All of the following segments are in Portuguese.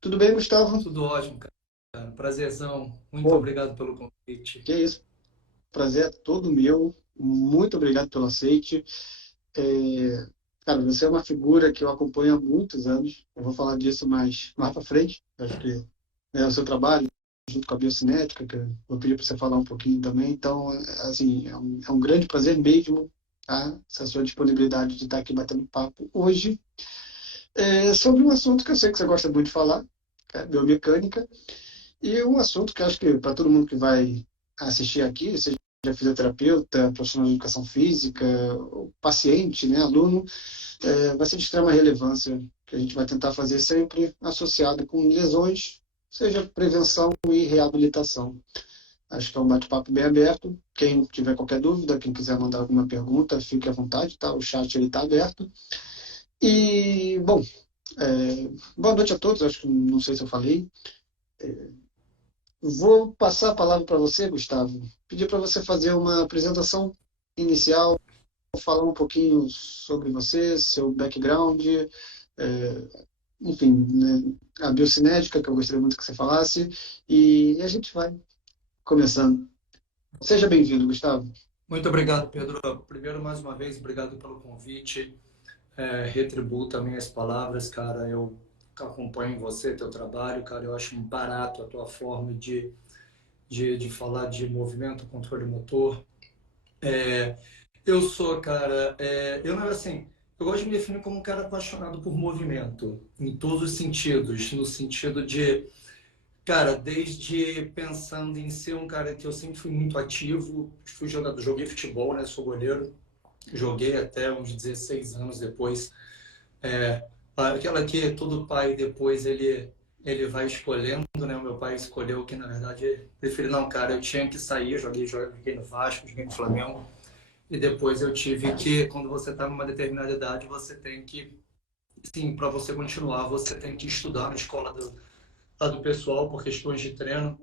Tudo bem, Gustavo? Tudo ótimo, cara. Prazerzão. Muito Pô, obrigado pelo convite. que é isso. Prazer é todo meu. Muito obrigado pelo aceite. É, Cara, você é uma figura que eu acompanho há muitos anos. Eu vou falar disso mais para frente. Acho que é o seu trabalho, junto com a biocinética, que eu vou pedir para você falar um pouquinho também. Então, assim, é um grande prazer mesmo, tá? Essa sua disponibilidade de estar aqui batendo papo hoje. Sobre um assunto que eu sei que você gosta muito de falar, que é biomecânica. E um assunto que eu acho que para todo mundo que vai assistir aqui, seja fisioterapeuta, profissional de educação física, o paciente, né, aluno, vai ser de extrema relevância, que a gente vai tentar fazer sempre associado com lesões, seja prevenção e reabilitação. Acho que é um bate-papo bem aberto. Quem tiver qualquer dúvida, quem quiser mandar alguma pergunta, fique à vontade, tá? O chat ele está aberto. E, bom, boa noite a todos. Acho que não sei se eu falei. Vou passar a palavra para você, Gustavo. Pedir para você fazer uma apresentação inicial, falar um pouquinho sobre você, seu background, enfim, né, a biocinética, que eu gostaria muito que você falasse, e a gente vai começando. Seja bem-vindo, Gustavo. Muito obrigado, Pedro. Primeiro, mais uma vez, obrigado pelo convite. Retribuo também as palavras, cara. Eu acompanho você, teu trabalho, cara. Eu acho um barato a tua forma de falar de movimento, controle motor. Eu sou, cara, eu não assim, eu gosto de me definir como um cara apaixonado por movimento, em todos os sentidos, no sentido de cara, desde pensando em ser um cara que eu sempre fui muito ativo, fui jogador, joguei futebol, né? Sou goleiro, joguei até uns 16 anos depois. É, aquela que todo pai depois ele vai escolhendo, né? O meu pai escolheu que na verdade preferi não, cara, eu tinha que sair, joguei no Vasco, joguei no Flamengo e depois eu tive que, quando você está numa determinada idade, você tem que, sim, para você continuar, você tem que estudar na escola do pessoal por questões de treino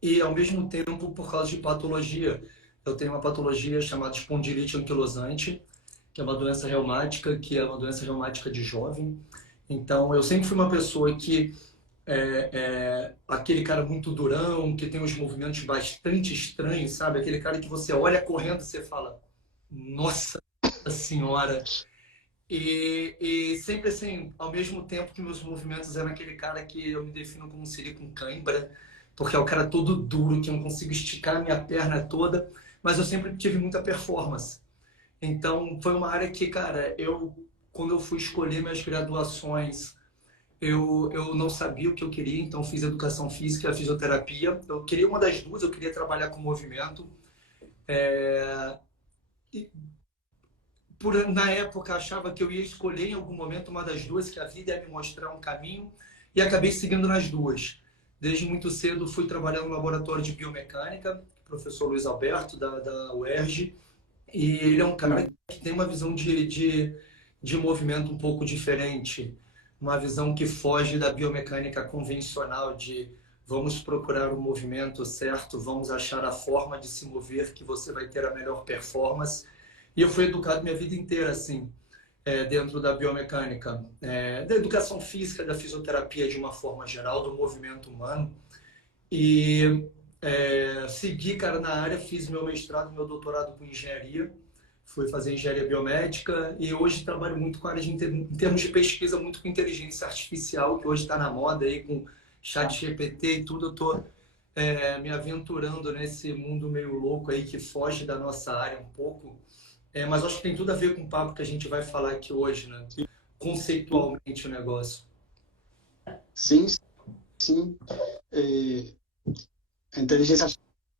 e ao mesmo tempo por causa de patologia. Eu tenho uma patologia chamada espondilite anquilosante, que é uma doença reumática, que é uma doença reumática de jovem. Então, eu sempre fui uma pessoa que aquele cara muito durão, que tem uns movimentos bastante estranhos, sabe? Aquele cara que você olha correndo e você fala, nossa senhora. E sempre assim, ao mesmo tempo que meus movimentos eram aquele cara que eu me defino como seria com cãibra, porque é o cara todo duro, que eu não consigo esticar a minha perna toda, mas eu sempre tive muita performance. Então, foi uma área que, cara, quando eu fui escolher minhas graduações, eu não sabia o que eu queria, então fiz educação física e fisioterapia. Eu queria uma das duas, eu queria trabalhar com movimento. E na época achava que eu ia escolher em algum momento uma das duas, que a vida ia me mostrar um caminho, e acabei seguindo nas duas. Desde muito cedo fui trabalhar no laboratório de biomecânica, professor Luiz Alberto, da UERJ, e ele é um cara Uhum. que tem uma visão de movimento um pouco diferente, uma visão que foge da biomecânica convencional de vamos procurar o movimento certo, vamos achar a forma de se mover que você vai ter a melhor performance. E eu fui educado minha vida inteira assim, dentro da biomecânica, da educação física, da fisioterapia de uma forma geral, do movimento humano. E segui, cara, na área, fiz meu mestrado, meu doutorado com engenharia, fui fazer engenharia biomédica e hoje trabalho muito com a área em termos de pesquisa, muito com inteligência artificial, que hoje está na moda aí com chat GPT e tudo. Eu estou me aventurando nesse mundo meio louco aí que foge da nossa área um pouco, mas acho que tem tudo a ver com o papo que a gente vai falar aqui hoje, né? Conceitualmente o negócio. Sim, sim. É, a inteligência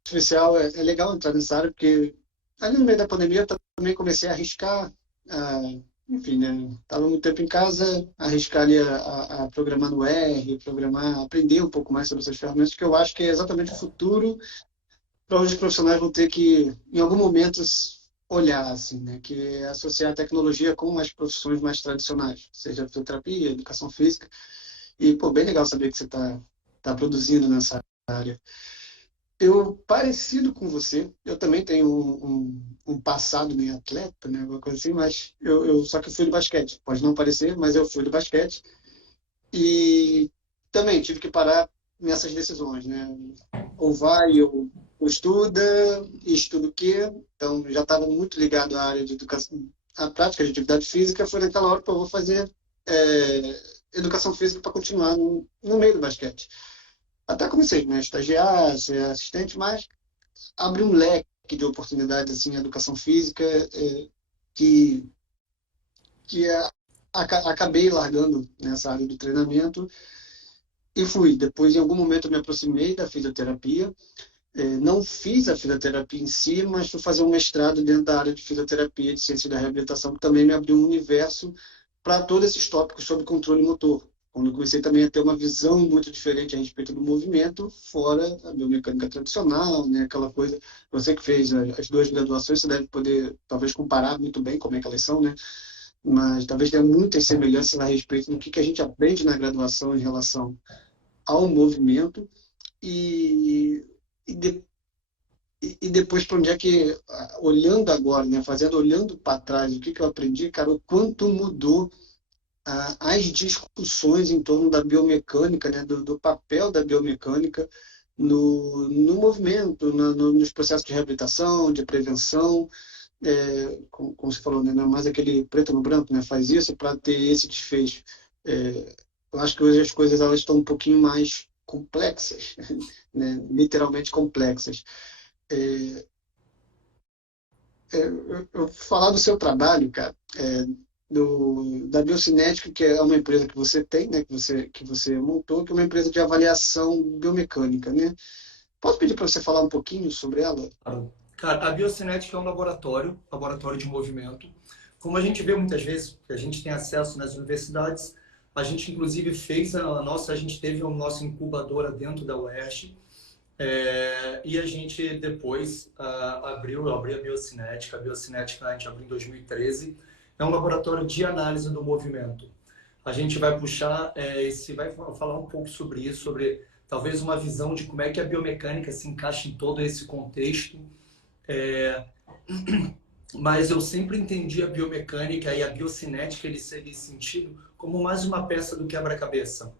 artificial é legal entrar nessa área, porque ali no meio da pandemia eu também comecei a arriscar, ah, enfim, né? Estava muito tempo em casa, arriscar ali a programar no R, programar, aprender um pouco mais sobre essas ferramentas, que eu acho que é exatamente o futuro para onde os profissionais vão ter que, em algum momento, olhar, assim, né? Que é associar a tecnologia com as profissões mais tradicionais, seja fisioterapia, educação física. E, pô, bem legal saber que você tá produzindo nessa área. Eu, parecido com você, eu também tenho um passado meio atleta, né, alguma coisa assim, mas só que eu fui do basquete. Pode não parecer, mas eu fui do basquete. E também tive que parar nessas decisões, né? Ou vai ou estuda, e estuda o quê? Então, já estava muito ligado à área de educação, à prática de atividade física. Foi naquela hora que eu vou fazer educação física para continuar no meio do basquete. Até comecei, né? Estagiar, ser assistente, mas abre um leque de oportunidades assim, em educação física que, acabei largando nessa área do treinamento e fui. Depois, em algum momento, eu me aproximei da fisioterapia. Não fiz a fisioterapia em si, mas fui fazer um mestrado dentro da área de fisioterapia, de ciência da reabilitação, que também me abriu um universo para todos esses tópicos sobre controle motor. Quando eu comecei também a ter uma visão muito diferente a respeito do movimento, fora a biomecânica tradicional, né? Aquela coisa. Você que fez as duas graduações, você deve poder, talvez, comparar muito bem como é que elas são, né? Mas talvez tenha muitas semelhanças a respeito do que a gente aprende na graduação em relação ao movimento e, e, de, e depois para onde é que, olhando agora, né, olhando para trás, o que eu aprendi, cara, o quanto mudou as discussões em torno da biomecânica, né, do papel da biomecânica no movimento, nos processos de reabilitação, de prevenção, como você falou, né, não é mais aquele preto no branco, né, faz isso para ter esse desfecho. Eu acho que hoje as coisas elas estão um pouquinho mais complexas, né, literalmente complexas. Eu falar do seu trabalho, cara, da Biocinética, que é uma empresa que você tem, né, que você montou, que é uma empresa de avaliação biomecânica, né? Posso pedir para você falar um pouquinho sobre ela? Cara, a Biocinética é um laboratório de movimento. Como a gente vê muitas vezes, que a gente tem acesso nas universidades, a gente inclusive a gente teve a nossa incubadora dentro da UERJ, e a gente depois abriu a Biocinética. A Biocinética a gente abriu em 2013. É um laboratório de análise do movimento. A gente vai puxar, vai falar um pouco sobre isso, sobre talvez uma visão de como é que a biomecânica se encaixa em todo esse contexto. Mas eu sempre entendi a biomecânica e a biocinética nesse sentido como mais uma peça do quebra-cabeça.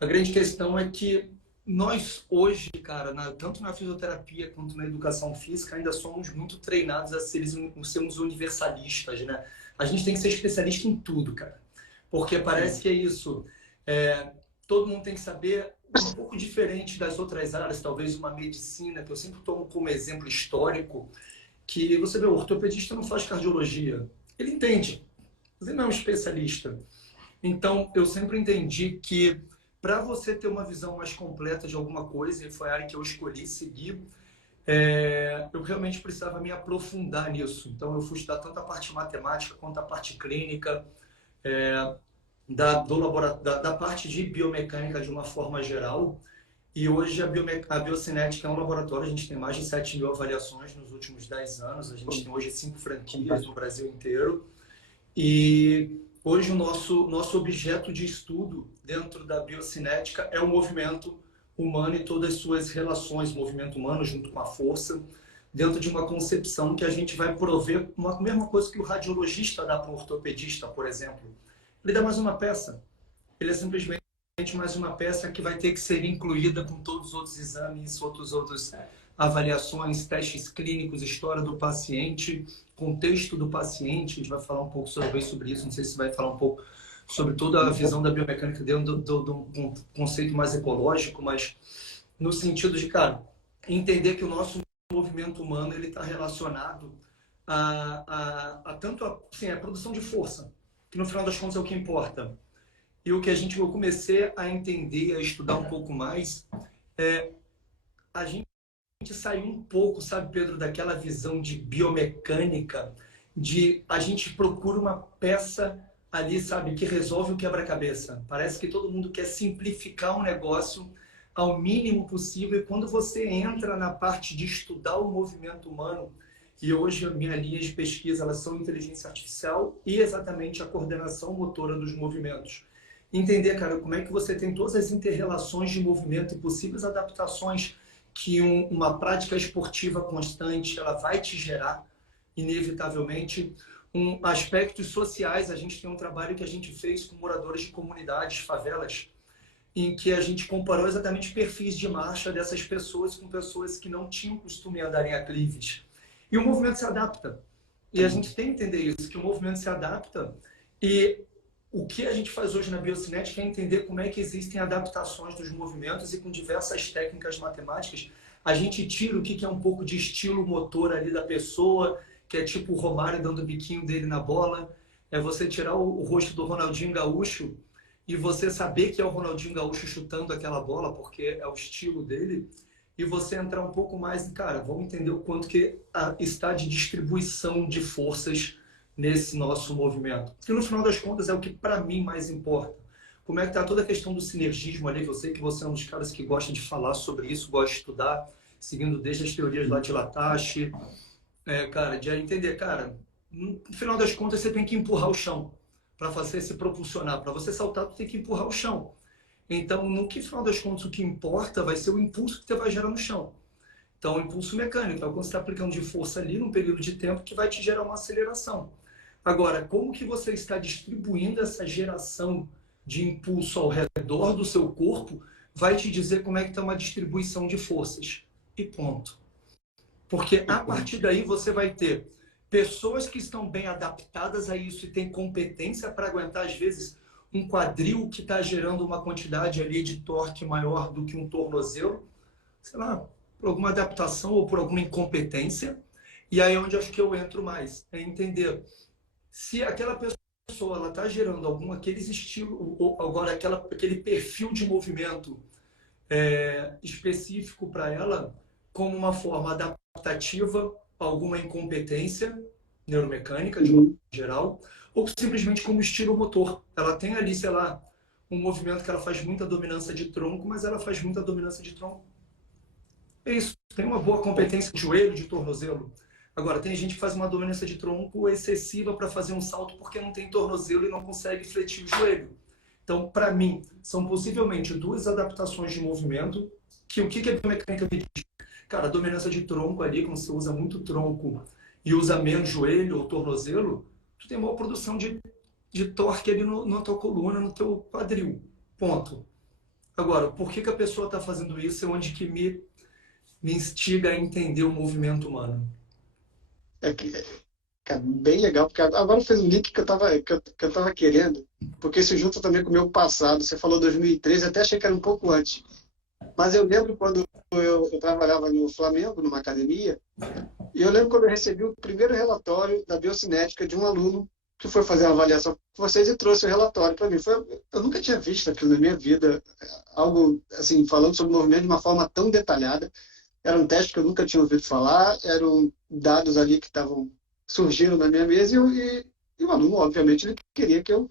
A grande questão é que nós hoje, cara, tanto na fisioterapia quanto na educação física, ainda somos muito treinados a sermos universalistas, né? A gente tem que ser especialista em tudo, cara. Porque parece que é isso. Todo mundo tem que saber um pouco diferente das outras áreas, talvez uma medicina, que eu sempre tomo como exemplo histórico, que você vê, o ortopedista não faz cardiologia. Ele entende, mas ele não é um especialista. Então, eu sempre entendi que para você ter uma visão mais completa de alguma coisa, e foi a área que eu escolhi seguir, eu realmente precisava me aprofundar nisso. Então, eu fui estudar tanto a parte matemática quanto a parte clínica, da parte de biomecânica de uma forma geral. E hoje a Biocinética é um laboratório, a gente tem mais de 7.000 avaliações nos últimos 10 anos, a gente tem hoje 5 franquias no Brasil inteiro. E hoje o nosso objeto de estudo dentro da biocinética é o movimento humano e todas as suas relações, movimento humano junto com a força, dentro de uma concepção que a gente vai prover uma mesma coisa que o radiologista dá para um ortopedista, por exemplo. Ele dá mais uma peça. Ele é simplesmente mais uma peça que vai ter que ser incluída com todos os outros exames, outras avaliações, testes clínicos, história do paciente, contexto do paciente. A gente vai falar um pouco sobre isso, não sei se vai falar um pouco sobre toda a visão da biomecânica dentro do conceito mais ecológico, mas no sentido de, cara, entender que o nosso movimento humano ele está relacionado a tanto a produção de força, que no final das contas é o que importa. E o que eu comecei a entender, a estudar um pouco mais, a gente sair um pouco, sabe, Pedro, daquela visão de biomecânica, de a gente procura uma peça ali, sabe, que resolve o quebra-cabeça. Parece que todo mundo quer simplificar um negócio ao mínimo possível, e quando você entra na parte de estudar o movimento humano, e hoje as minhas linhas de pesquisa elas são inteligência artificial e exatamente a coordenação motora dos movimentos. Entender, cara, como é que você tem todas as inter-relações de movimento e possíveis adaptações que uma prática esportiva constante ela vai te gerar, inevitavelmente. Aspectos sociais, a gente tem um trabalho que a gente fez com moradores de comunidades, favelas, em que a gente comparou exatamente perfis de marcha dessas pessoas com pessoas que não tinham costume em andar em aclives. E o movimento se adapta. E a gente tem que entender isso, que o movimento se adapta. E o que a gente faz hoje na biocinética é entender como é que existem adaptações dos movimentos, e com diversas técnicas matemáticas a gente tira o que é um pouco de estilo motor ali da pessoa, que é tipo o Romário dando o biquinho dele na bola. É você tirar o rosto do Ronaldinho Gaúcho e você saber que é o Ronaldinho Gaúcho chutando aquela bola, porque é o estilo dele, e você entrar um pouco mais, cara, vamos entender o quanto que está de distribuição de forças nesse nosso movimento. Que no final das contas é o que para mim mais importa. Como é que está toda a questão do sinergismo ali, que eu sei que você é um dos caras que gosta de falar sobre isso, gosta de estudar, seguindo desde as teorias lá de Latache, cara, de entender, cara, no final das contas você tem que empurrar o chão para você se propulsionar. Para você saltar, tu tem que empurrar o chão. Então, no que final das contas, o que importa vai ser o impulso que você vai gerar no chão. Então, o impulso mecânico é quando você está aplicando de força ali num período de tempo que vai te gerar uma aceleração. Agora, como que você está distribuindo essa geração de impulso ao redor do seu corpo vai te dizer como é que está uma distribuição de forças. E ponto. Porque a partir daí você vai ter pessoas que estão bem adaptadas a isso e têm competência para aguentar, às vezes, um quadril que está gerando uma quantidade ali de torque maior do que um tornozelo, sei lá, por alguma adaptação ou por alguma incompetência. E aí é onde acho que eu entro mais, é entender se aquela pessoa ela está gerando aqueles estilos, ou agora aquele perfil de movimento específico para ela, como uma forma adaptativa a alguma incompetência neuromecânica, de modo geral, ou simplesmente como estilo motor. Ela tem ali, sei lá, um movimento que ela faz muita dominância de tronco, mas ela faz muita dominância de tronco. É isso. Tem uma boa competência de joelho, de tornozelo. Agora, tem gente que faz uma dominância de tronco excessiva para fazer um salto porque não tem tornozelo e não consegue fletir o joelho. Então, para mim, são possivelmente duas adaptações de movimento que o que a biomecânica me diz? Cara, a dominância de tronco ali, quando você usa muito tronco e usa menos joelho ou tornozelo, tu tem maior produção de torque ali na tua coluna, no teu quadril. Ponto. Agora, por que a pessoa está fazendo isso é onde que me instiga a entender o movimento humano. Cara, bem legal, porque agora fez um link que eu tava querendo, porque isso junta também com o meu passado. Você falou 2013, até achei que era um pouco antes. Mas eu lembro quando eu trabalhava no Flamengo, numa academia, e eu lembro quando eu recebi o primeiro relatório da biocinética de um aluno que foi fazer uma avaliação com vocês e trouxe o relatório para mim. Eu nunca tinha visto aquilo na minha vida, algo assim, falando sobre o movimento de uma forma tão detalhada. Era um teste que eu nunca tinha ouvido falar, eram dados ali que surgiram na minha mesa e o aluno, obviamente, ele queria que eu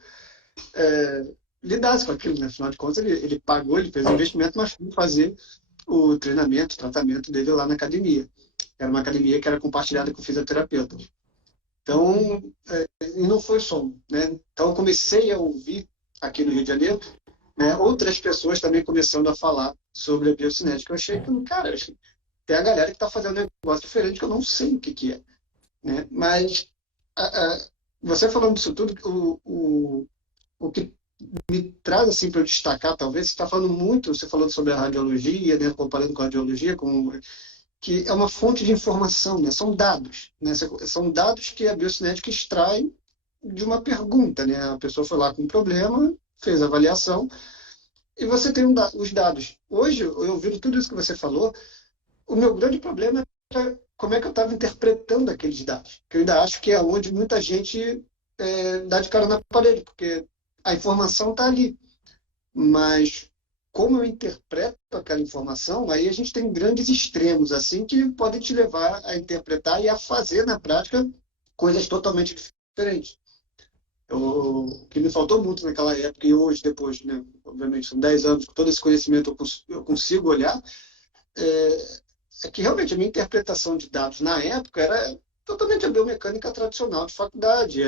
lidasse com aquilo, né? Afinal de contas, ele pagou, ele fez o investimento, mas foi fazer o treinamento, o tratamento dele lá na academia. Era uma academia que era compartilhada com fisioterapeutas. Então, e não foi só um, né? Então, eu comecei a ouvir aqui no Rio de Janeiro, né, outras pessoas também começando a falar sobre a biocinética. Eu achei que, cara, tem a galera que está fazendo um negócio diferente que eu não sei o que é, né? Mas você falando disso tudo, o que me traz assim para eu destacar, talvez, você está falando muito, você falou sobre a radiologia, né, comparando com a radiologia, que é uma fonte de informação, né? São dados, né? São dados que a biocinética extrai de uma pergunta, né? A pessoa foi lá com um problema, fez a avaliação, e você tem os dados. Hoje, eu ouvindo tudo isso que você falou, o meu grande problema era como é que eu estava interpretando aqueles dados. Que eu ainda acho que é onde muita gente dá de cara na parede, porque a informação está ali. Mas como eu interpreto aquela informação, aí a gente tem grandes extremos assim que podem te levar a interpretar e a fazer na prática coisas totalmente diferentes. O que me faltou muito naquela época e hoje, depois, né, obviamente, são 10 anos, com todo esse conhecimento eu consigo olhar, que realmente a minha interpretação de dados na época era totalmente a biomecânica tradicional de faculdade.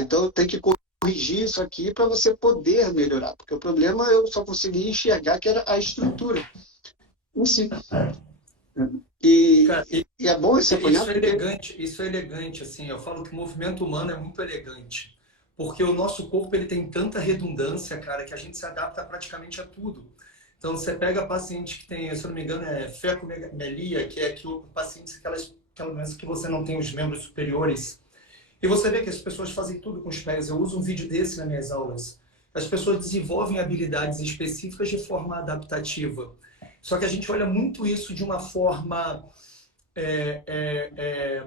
Então eu tenho que corrigir isso aqui para você poder melhorar, porque o problema eu só conseguia enxergar que era a estrutura em si. Cara, E é bom esse apanhado. Isso é elegante, assim, eu falo que o movimento humano é muito elegante, porque o nosso corpo ele tem tanta redundância, cara, que a gente se adapta praticamente a tudo. Então, você pega paciente que tem, se eu não me engano, fecomegalia, que é que o paciente, aquelas doenças que você não tem os membros superiores. E você vê que as pessoas fazem tudo com os pés. Eu uso um vídeo desse nas minhas aulas. As pessoas desenvolvem habilidades específicas de forma adaptativa. Só que a gente olha muito isso de uma forma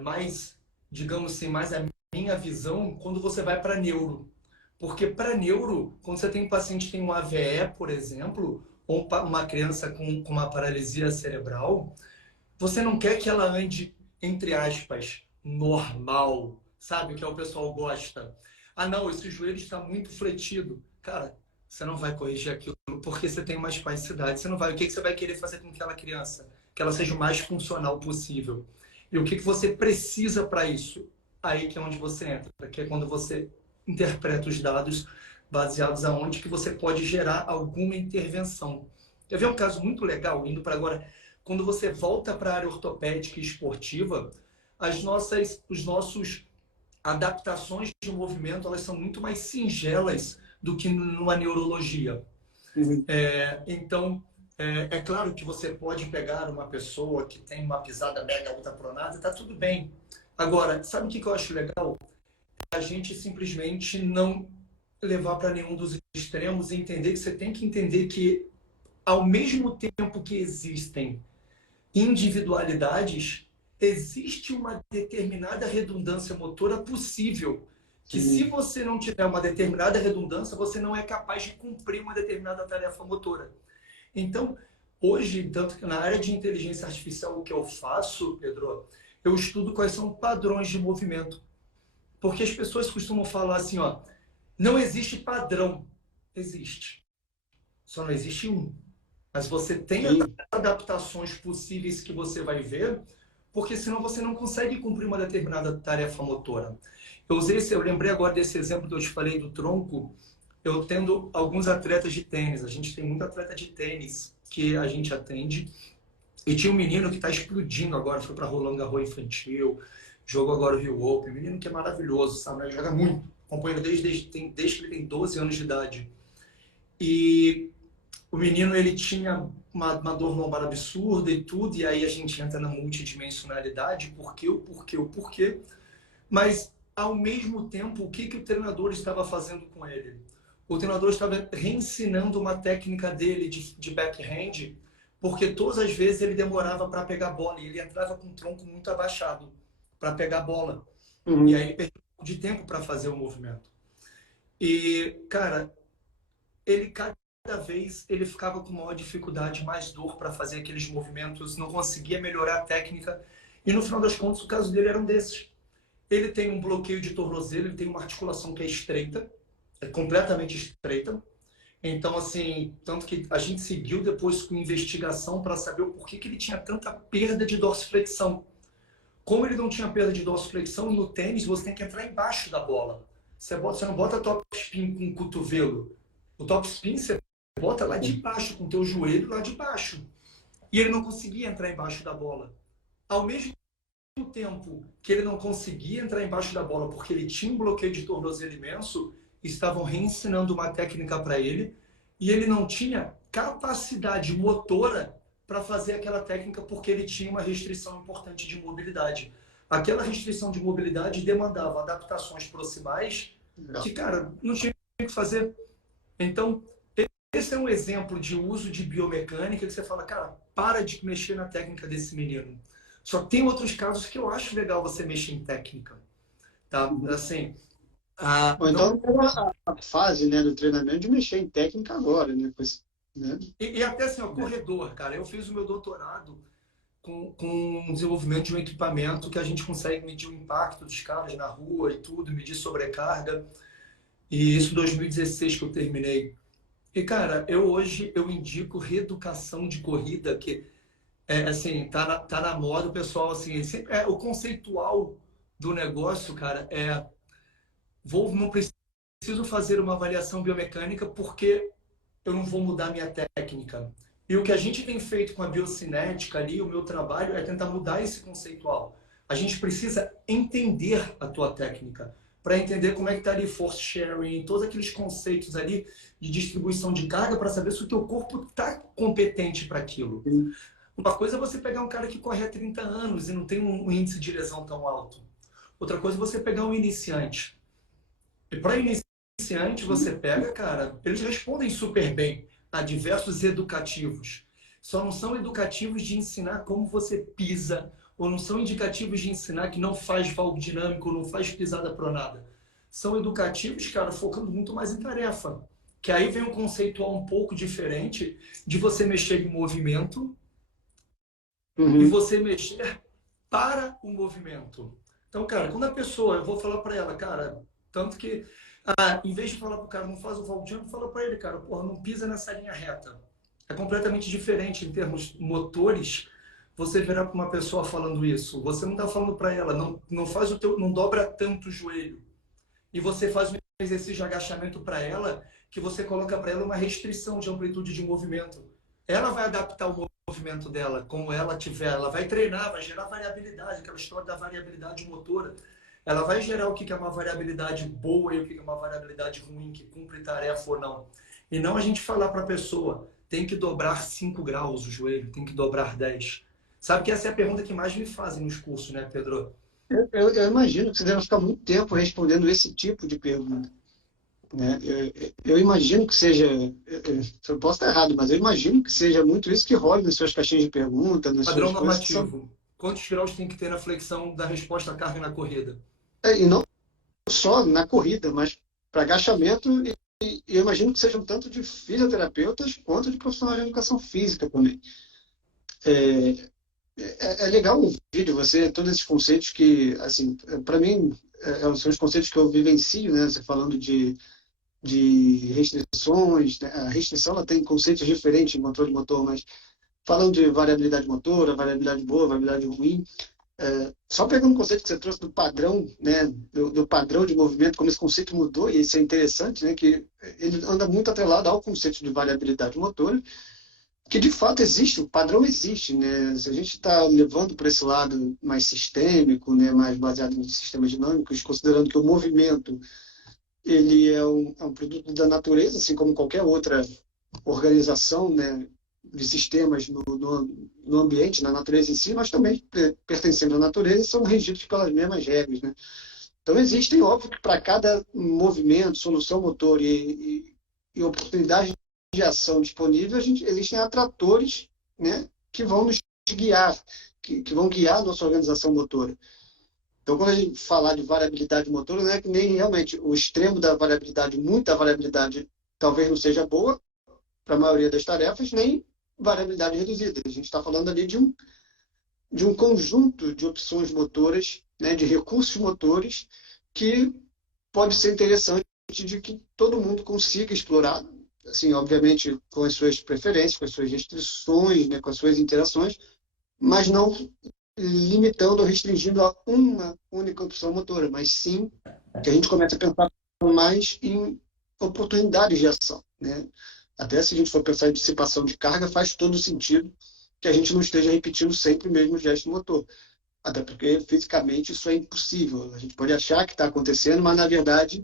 mais, digamos assim, mais a minha visão quando você vai para neuro. Porque para neuro, quando você tem um paciente que tem um AVE, por exemplo, ou uma criança com uma paralisia cerebral, você não quer que ela ande, entre aspas, normal, sabe? O que o pessoal gosta. Ah, não, esse joelho está muito fletido. Cara, você não vai corrigir aquilo porque você tem uma espasticidade. Você não vai. O que você vai querer fazer com aquela criança? Que ela seja o mais funcional possível. E o que você precisa para isso? Aí que é onde você entra, que é quando você interpreta os dados baseados aonde que você pode gerar alguma intervenção. Eu vi um caso muito legal, indo para agora, quando você volta para a área ortopédica e esportiva, os nossos adaptações de movimento, elas são muito mais singelas do que numa neurologia. Uhum. Então, é claro que você pode pegar uma pessoa que tem uma pisada mega alta pronada, tá tudo bem. Agora, sabe o que eu acho legal? A gente simplesmente não levar para nenhum dos extremos e entender que você tem que entender que, ao mesmo tempo que existem individualidades, existe uma determinada redundância motora possível. Que se você não tiver uma determinada redundância, você não é capaz de cumprir uma determinada tarefa motora. Então, hoje, tanto que na área de inteligência artificial, o que eu faço, Pedro, eu estudo quais são padrões de movimento. Porque as pessoas costumam falar assim, ó, não existe padrão. Existe. Só não existe um. Mas você tem adaptações possíveis que você vai ver, porque senão você não consegue cumprir uma determinada tarefa motora. Eu lembrei agora desse exemplo que eu te falei do tronco, eu tendo alguns atletas de tênis, a gente tem muito atleta de tênis que a gente atende, e tinha um menino que está explodindo agora, foi para Roland Garros infantil, jogou agora o Rio Open, menino que é maravilhoso, sabe? Ele joga muito, acompanho desde que ele tem 12 anos de idade. E o menino, ele tinha uma dor lombar absurda e tudo, e aí a gente entra na multidimensionalidade, o porquê. Mas, ao mesmo tempo, o que o treinador estava fazendo com ele? O treinador estava reensinando uma técnica dele de backhand, porque todas as vezes ele demorava para pegar a bola, e ele entrava com o tronco muito abaixado para pegar a bola. Uhum. E aí ele perdeu de tempo para fazer o movimento. E, cara, ele cada vez ele ficava com maior dificuldade, mais dor para fazer aqueles movimentos, não conseguia melhorar a técnica. E no final das contas, o caso dele era um desses. Ele tem um bloqueio de tornozelo, ele tem uma articulação que é estreita, é completamente estreita. Então, assim, tanto que a gente seguiu depois com investigação para saber o porquê que ele tinha tanta perda de dorsiflexão. Como ele não tinha perda de dorsiflexão, no tênis você tem que entrar embaixo da bola. Você não bota top spin com o cotovelo. O top spin você bota lá de baixo, com o teu joelho lá de baixo. E ele não conseguia entrar embaixo da bola. Ao mesmo tempo que ele não conseguia entrar embaixo da bola porque ele tinha um bloqueio de tornozelo imenso, estavam reensinando uma técnica para ele e ele não tinha capacidade motora para fazer aquela técnica porque ele tinha uma restrição importante de mobilidade. Aquela restrição de mobilidade demandava adaptações proximais que, cara, não tinha o que fazer. Então, esse é um exemplo de uso de biomecânica que você fala, cara, para de mexer na técnica desse menino. Só tem outros casos que eu acho legal você mexer em técnica, tá? Assim, Ou então a fase, né, do treinamento de mexer em técnica agora, né? Pois, né? E até assim, o corredor, cara. Eu fiz o meu doutorado com o desenvolvimento de um equipamento que a gente consegue medir o impacto dos caras na rua e tudo, medir sobrecarga. E isso em 2016 que eu terminei. E, cara, hoje eu indico reeducação de corrida, que assim, tá na moda, o pessoal, assim, o conceitual do negócio, cara, não preciso fazer uma avaliação biomecânica porque eu não vou mudar minha técnica. E o que a gente tem feito com a biocinética ali, o meu trabalho, é tentar mudar esse conceitual. A gente precisa entender a tua técnica. para entender como é que está ali force sharing, todos aqueles conceitos ali de distribuição de carga para saber se o teu corpo está competente para aquilo. Uma coisa é você pegar um cara que corre há 30 anos e não tem um índice de lesão tão alto. Outra coisa é você pegar um iniciante. E para iniciante, você pega, cara, eles respondem super bem a diversos educativos. Só não são educativos de ensinar como você pisa, ou não são indicativos de ensinar que não faz valgo dinâmico, não faz pisada pronada. São educativos, cara, focando muito mais em tarefa. Que aí vem um conceitual um pouco diferente de você mexer em movimento e você mexer para o movimento. Então, cara, quando a pessoa, eu vou falar para ela, cara, tanto que, em vez de falar para o cara, não faz o valgo dinâmico, fala para ele, cara, porra, não pisa nessa linha reta. É completamente diferente em termos motores. Você virar para uma pessoa falando isso, você não está falando para ela, não faz o teu, não dobra tanto o joelho. E você faz um exercício de agachamento para ela, que você coloca para ela uma restrição de amplitude de movimento. Ela vai adaptar o movimento dela, como ela tiver, ela vai treinar, vai gerar variabilidade, aquela história da variabilidade motora. Ela vai gerar o que é uma variabilidade boa e o que é uma variabilidade ruim, que cumpre tarefa ou não. E não a gente falar para a pessoa, tem que dobrar 5 graus o joelho, tem que dobrar 10. Sabe que essa é a pergunta que mais me fazem nos cursos, né, Pedro? Eu imagino que você deve ficar muito tempo respondendo esse tipo de pergunta, né? Eu imagino que seja, eu posso estar errado, mas eu imagino que seja muito isso que rola nas suas caixinhas de pergunta, nas Padrão suas coisas que são. normativo. Quantos graus tem que ter na flexão da resposta à carga na corrida? E não só na corrida, mas para agachamento, e eu imagino que seja um tanto de fisioterapeutas quanto de profissionais de educação física também. É legal ouvir de você todos esses conceitos que, assim, para mim, são os conceitos que eu vivencio, né? Você falando de restrições, né? A restrição ela tem conceitos diferentes em controle motor, mas falando de variabilidade motora, variabilidade boa, variabilidade ruim, só pegando o conceito que você trouxe do padrão, né, do padrão de movimento, como esse conceito mudou, e isso é interessante, né, que ele anda muito atrelado ao conceito de variabilidade motora, que de fato existe, o padrão existe, né? Se a gente está levando para esse lado mais sistêmico, né, mais baseado em sistemas dinâmicos, considerando que o movimento ele é um produto da natureza, assim como qualquer outra organização, né, de sistemas no ambiente, na natureza em si, nós também pertencemos à natureza e somos regidos pelas mesmas regras, né? Então existem, óbvio, que para cada movimento, solução motor e oportunidade de ação disponível, existem atratores, né, que vão nos guiar, que vão guiar a nossa organização motora. Então, quando a gente falar de variabilidade motora, não é que nem realmente o extremo da variabilidade, muita variabilidade, talvez não seja boa para a maioria das tarefas, nem variabilidade reduzida. A gente está falando ali de um conjunto de opções motoras, né, de recursos motores, que pode ser interessante de que todo mundo consiga explorar, assim, obviamente com as suas preferências, com as suas restrições, né, com as suas interações, mas não limitando ou restringindo a uma única opção motora, mas sim que a gente comece a pensar mais em oportunidades de ação, né? Até se a gente for pensar em dissipação de carga, faz todo sentido que a gente não esteja repetindo sempre o mesmo gesto motor. Até porque fisicamente isso é impossível. A gente pode achar que está acontecendo, mas na verdade,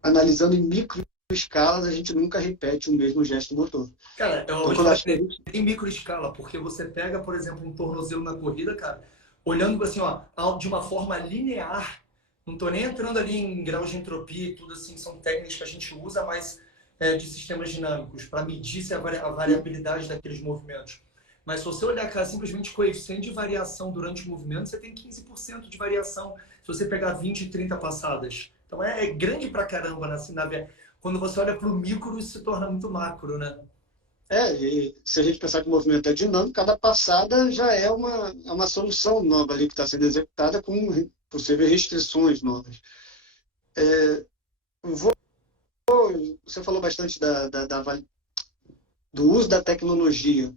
analisando em micro escalas, a gente nunca repete o mesmo gesto motor. Cara, eu Então, vou te quando falar acho que em micro escala, porque você pega, por exemplo, um tornozelo na corrida, cara, olhando assim, ó, de uma forma linear, não tô nem entrando ali em graus de entropia e tudo assim, são técnicas que a gente usa, mas de sistemas dinâmicos, para medir se a variabilidade daqueles movimentos. Mas se você olhar, cara, simplesmente coeficiente de variação durante o movimento, você tem 15% de variação se você pegar 20, 30 passadas. Então é grande pra caramba, né? Assim, quando você olha para o micro, isso se torna muito macro, né? e se a gente pensar que o movimento é dinâmico, cada passada já é uma solução nova ali que está sendo executada com possíveis restrições novas. Vou, Você falou bastante do uso da tecnologia.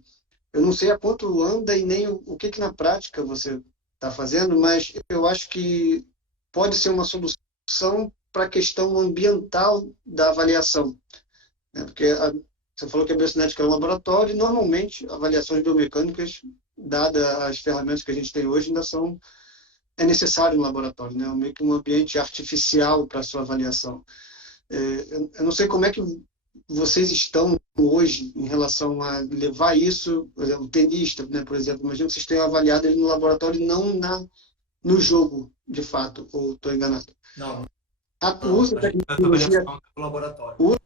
Eu não sei a quanto anda e nem o que na prática você está fazendo, mas eu acho que pode ser uma solução para a questão ambiental da avaliação, né? Porque você falou que a biocinética é um laboratório e normalmente avaliações biomecânicas, dadas as ferramentas que a gente tem hoje, ainda são é necessário um laboratório, né? Meio que um ambiente artificial para a sua avaliação. Eu não sei como é que vocês estão hoje em relação a levar isso, por exemplo, o tenista, né, por exemplo, imagino que vocês tenham avaliado ele no laboratório e não no jogo, de fato, ou estou enganado. Não, O uso da a gente faz a tecnologia, avaliação no laboratório. o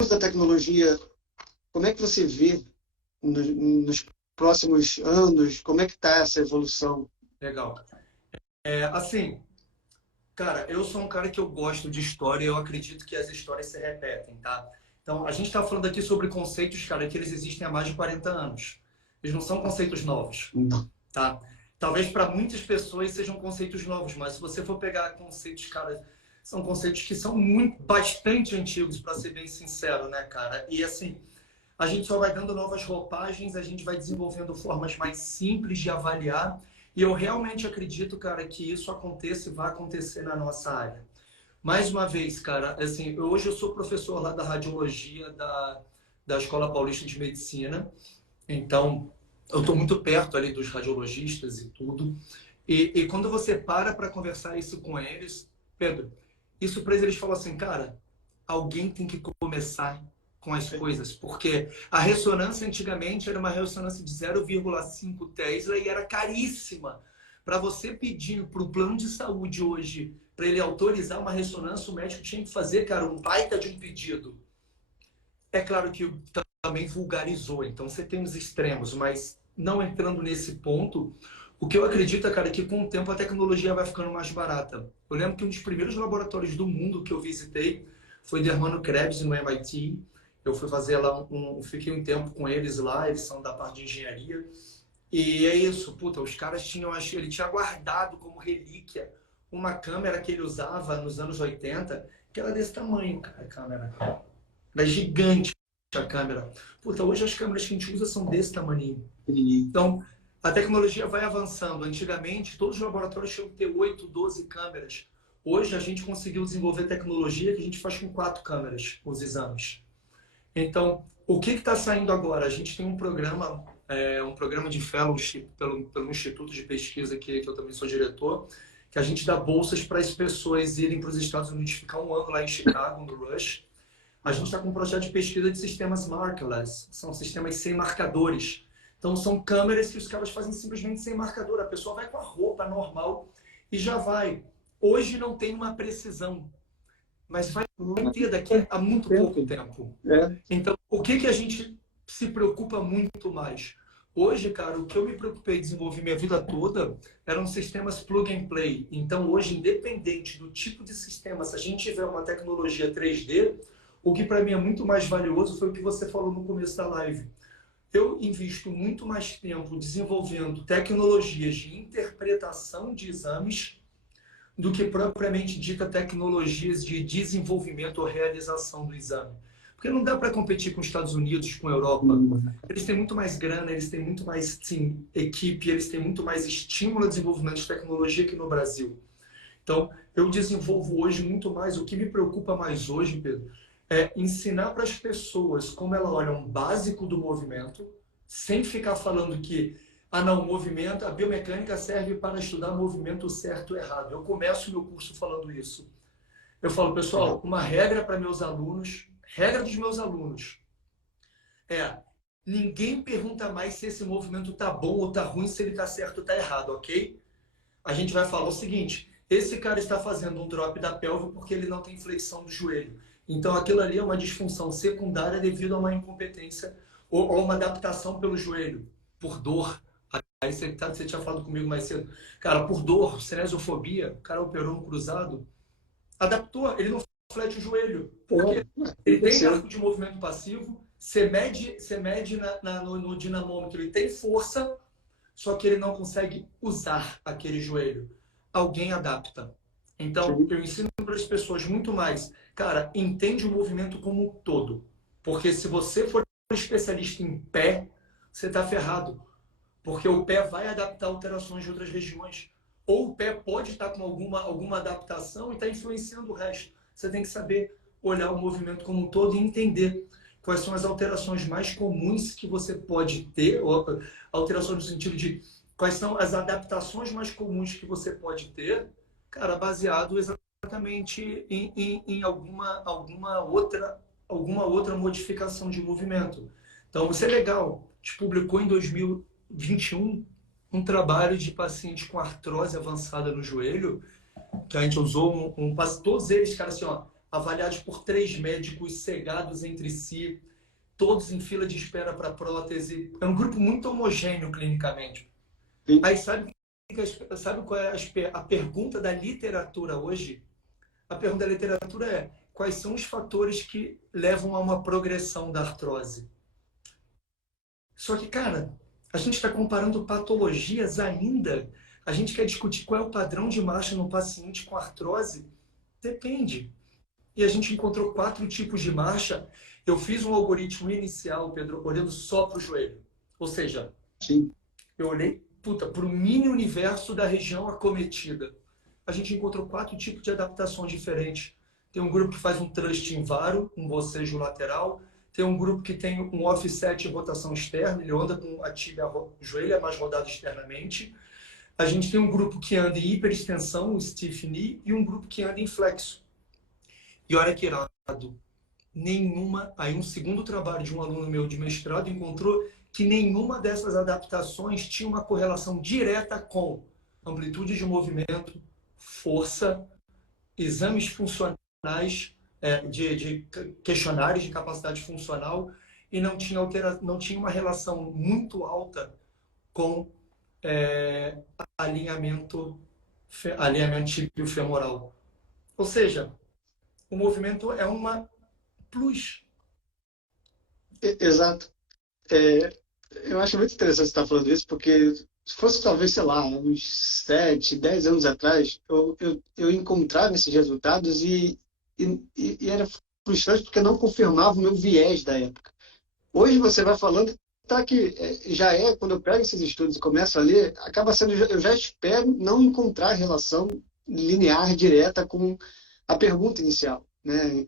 uso da tecnologia, como é que você vê nos próximos anos, como é que está essa evolução? Legal. Assim, cara, eu sou um cara que eu gosto de história e eu acredito que as histórias se repetem, tá? Então, a gente está falando aqui sobre conceitos, cara, que eles existem há mais de 40 anos. Eles não são conceitos novos, Não. tá? Talvez para muitas pessoas sejam conceitos novos, mas se você for pegar conceitos, cara, são conceitos que são bastante antigos, para ser bem sincero, né, cara? E assim, a gente só vai dando novas roupagens, a gente vai desenvolvendo formas mais simples de avaliar. E eu realmente acredito, cara, que isso aconteça e vai acontecer na nossa área. Mais uma vez, cara, assim, hoje eu sou professor lá da radiologia da Escola Paulista de Medicina. Então, eu estou muito perto ali dos radiologistas e tudo. E quando você para conversar isso com eles, Pedro, isso para eles falam assim, cara, alguém tem que começar com as coisas, porque a ressonância antigamente era uma ressonância de 0,5 Tesla e era caríssima. Para você pedir para o plano de saúde hoje, para ele autorizar uma ressonância, o médico tinha que fazer, cara, um baita de um pedido. É claro que também vulgarizou, então você tem os extremos, mas não entrando nesse ponto, o que eu acredito, cara, é que com o tempo a tecnologia vai ficando mais barata. Eu lembro que um dos primeiros laboratórios do mundo que eu visitei foi de Hermano Krebs no MIT. Eu fui fazer lá, fiquei um tempo com eles lá, eles são da parte de engenharia. E é isso, puta, os caras tinham, ele tinha guardado como relíquia uma câmera que ele usava nos anos 80, que era desse tamanho, cara, a câmera. Era gigante a câmera. Puta, hoje as câmeras que a gente usa são desse tamanho. Então, a tecnologia vai avançando. Antigamente, todos os laboratórios tinham que ter 8, 12 câmeras. Hoje, a gente conseguiu desenvolver tecnologia que a gente faz com 4 câmeras, os exames. Então, o que está saindo agora? A gente tem um programa de fellowship pelo Instituto de Pesquisa, que eu também sou diretor, que a gente dá bolsas para as pessoas irem para os Estados Unidos, ficar um ano lá em Chicago, no Rush. A gente está com um projeto de pesquisa de sistemas markerless, são sistemas sem marcadores. Então, são câmeras que os caras fazem simplesmente sem marcador. A pessoa vai com a roupa normal e já vai. Hoje não tem uma precisão, mas vai ter daqui a muito pouco tempo. Então, o que a gente se preocupa muito mais? Hoje, cara, o que eu me preocupei em desenvolver minha vida toda eram sistemas plug and play. Então, hoje, independente do tipo de sistema, se a gente tiver uma tecnologia 3D, o que para mim é muito mais valioso foi o que você falou no começo da live. Eu invisto muito mais tempo desenvolvendo tecnologias de interpretação de exames do que propriamente dita tecnologias de desenvolvimento ou realização do exame. Porque não dá para competir com os Estados Unidos, com a Europa. Eles têm muito mais grana, eles têm muito mais equipe, eles têm muito mais estímulo a desenvolvimento de tecnologia que no Brasil. Então, eu desenvolvo hoje muito mais. O que me preocupa mais hoje, Pedro, é ensinar para as pessoas como elas olham o básico do movimento, sem ficar falando que não, o movimento, a biomecânica serve para estudar movimento certo ou errado. Eu começo o meu curso falando isso. Eu falo, pessoal, uma regra para meus alunos, regra dos meus alunos, ninguém pergunta mais se esse movimento está bom ou está ruim, se ele está certo ou está errado, ok? A gente vai falar o seguinte, esse cara está fazendo um drop da pelve porque ele não tem flexão do joelho. Então, aquilo ali é uma disfunção secundária devido a uma incompetência ou uma adaptação pelo joelho, por dor. Aí você tinha falado comigo mais cedo. Cara, por dor, cinesiofobia, o cara operou um cruzado, adaptou, ele não flete o joelho. Porque ele tem arco de movimento passivo, você mede no dinamômetro, ele tem força, só que ele não consegue usar aquele joelho. Alguém adapta. Então, eu ensino para as pessoas muito mais. Cara, entende o movimento como um todo. Porque se você for especialista em pé, você está ferrado. Porque o pé vai adaptar alterações de outras regiões. Ou o pé pode estar com alguma adaptação e está influenciando o resto. Você tem que saber olhar o movimento como um todo e entender quais são as alterações mais comuns que você pode ter, ou alterações no sentido de quais são as adaptações mais comuns que você pode ter, cara, baseado exatamente em alguma outra modificação de movimento. Então, isso é legal. A gente publicou em 2021 um trabalho de pacientes com artrose avançada no joelho, que a gente usou todos eles, cara, assim, ó, avaliados por 3 médicos cegados entre si, todos em fila de espera para prótese. É um grupo muito homogêneo clinicamente. Sim. Aí sabe qual é a pergunta da literatura hoje? A pergunta da literatura é: quais são os fatores que levam a uma progressão da artrose? Só que, cara, a gente está comparando patologias ainda. A gente quer discutir qual é o padrão de marcha no paciente com artrose? Depende. E a gente encontrou 4 tipos de marcha. Eu fiz um algoritmo inicial, Pedro, olhando só para o joelho. Ou seja, Sim. eu olhei para o mini universo da região acometida. A gente encontrou 4 tipos de adaptações diferentes. Tem um grupo que faz um thrust em varo, um bocejo lateral. Tem um grupo que tem um offset em rotação externa, ele anda com a tíbia, o joelho é mais rodado externamente. A gente tem um grupo que anda em hiperextensão, o stiff knee, e um grupo que anda em flexo. E olha que irado, nenhuma... Aí um segundo trabalho de um aluno meu de mestrado encontrou que nenhuma dessas adaptações tinha uma correlação direta com amplitude de movimento, força, exames funcionais, de questionários de capacidade funcional, e não tinha uma relação muito alta com alinhamento tíbio-femoral. Ou seja, o movimento é uma plus. Exato. Eu acho muito interessante você estar falando isso, porque se fosse talvez, sei lá, uns 7, 10 anos atrás, eu encontrava esses resultados e era frustrante porque não confirmava o meu viés da época. Hoje você vai falando, tá que já quando eu pego esses estudos e começo a ler, acaba sendo, eu já espero não encontrar relação linear direta com a pergunta inicial, né?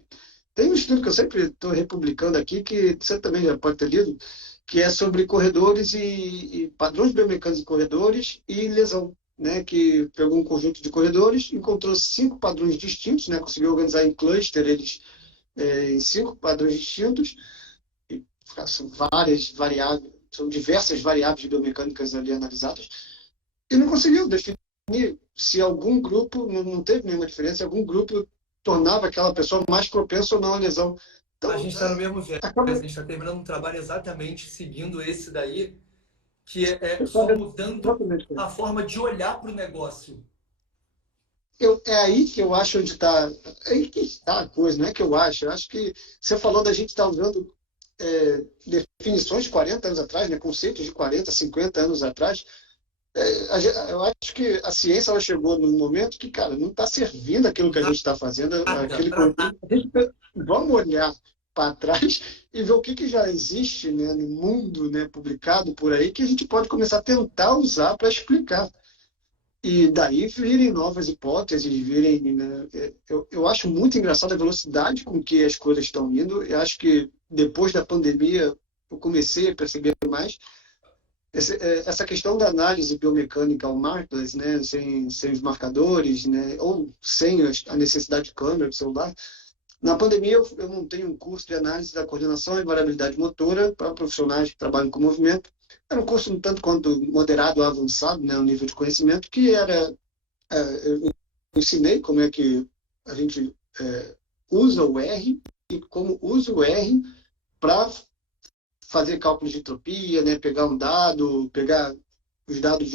Tem um estudo que eu sempre estou republicando aqui, que você também já pode ter lido, que é sobre corredores e padrões biomecânicos de corredores e lesão, né? Que pegou um conjunto de corredores, encontrou 5 padrões distintos, né? Conseguiu organizar em cluster eles em 5 padrões distintos, e são várias variáveis, são diversas variáveis biomecânicas ali analisadas, e não conseguiu definir se algum grupo, não teve nenhuma diferença, se algum grupo tornava aquela pessoa mais propensa ou não à lesão. Então, A gente está no mesmo viés, acaba... a gente está terminando um trabalho exatamente seguindo esse daí, que é só mudando a forma de olhar para o negócio. É aí que eu acho onde está. É aí que está a coisa, não é que eu acho. Eu acho que você falou da gente estar usando definições de 40 anos atrás, né, conceitos de 40, 50 anos atrás. Eu acho que a ciência ela chegou num momento que, cara, não está servindo aquilo que a gente está fazendo. Vamos olhar para trás e ver o que já existe, né, no mundo, né, publicado por aí, que a gente pode começar a tentar usar para explicar. E daí virem novas hipóteses, né, eu acho muito engraçado a velocidade com que as coisas estão indo. Eu acho que depois da pandemia eu comecei a perceber mais essa questão da análise biomecânica ao markerless, né, sem os marcadores, né, ou sem a necessidade de câmera do celular. Na pandemia, eu montei um curso de análise da coordenação e variabilidade motora para profissionais que trabalham com movimento. Era um curso um tanto quanto moderado a avançado, né, um nível de conhecimento, que era... eu ensinei como é que a gente usa o R e como usa o R para fazer cálculos de entropia, né, pegar um dado, pegar os dados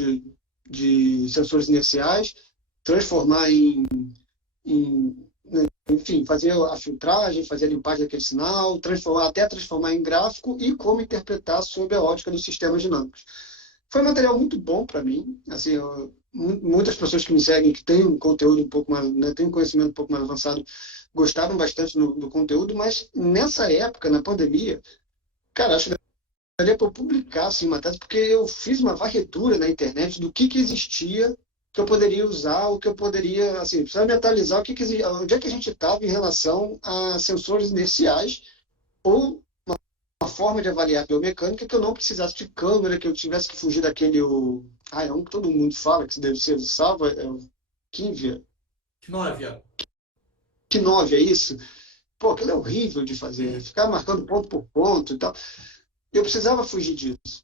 de sensores inerciais, transformar enfim, fazer a filtragem, fazer a limpagem daquele sinal, até transformar em gráfico e como interpretar sob a ótica dos sistemas dinâmicos. Foi um material muito bom para mim. Assim, muitas pessoas que me seguem, que têm um conteúdo um pouco mais, né, têm um conhecimento um pouco mais avançado, gostaram bastante do conteúdo, mas nessa época, na pandemia, cara, acho que daria para eu publicar assim, uma tese, porque eu fiz uma varredura na internet do que existia, que eu poderia usar, o que eu poderia, assim, precisava me atualizar, onde é que a gente estava em relação a sensores inerciais ou uma forma de avaliar a biomecânica que eu não precisasse de câmera, que eu tivesse que fugir daquele... é um que todo mundo fala que deve ser salvo, é o Kinvia. Knóvia. Kinov, é isso? Pô, aquilo é horrível de fazer, ficar marcando ponto por ponto e tal. Eu precisava fugir disso.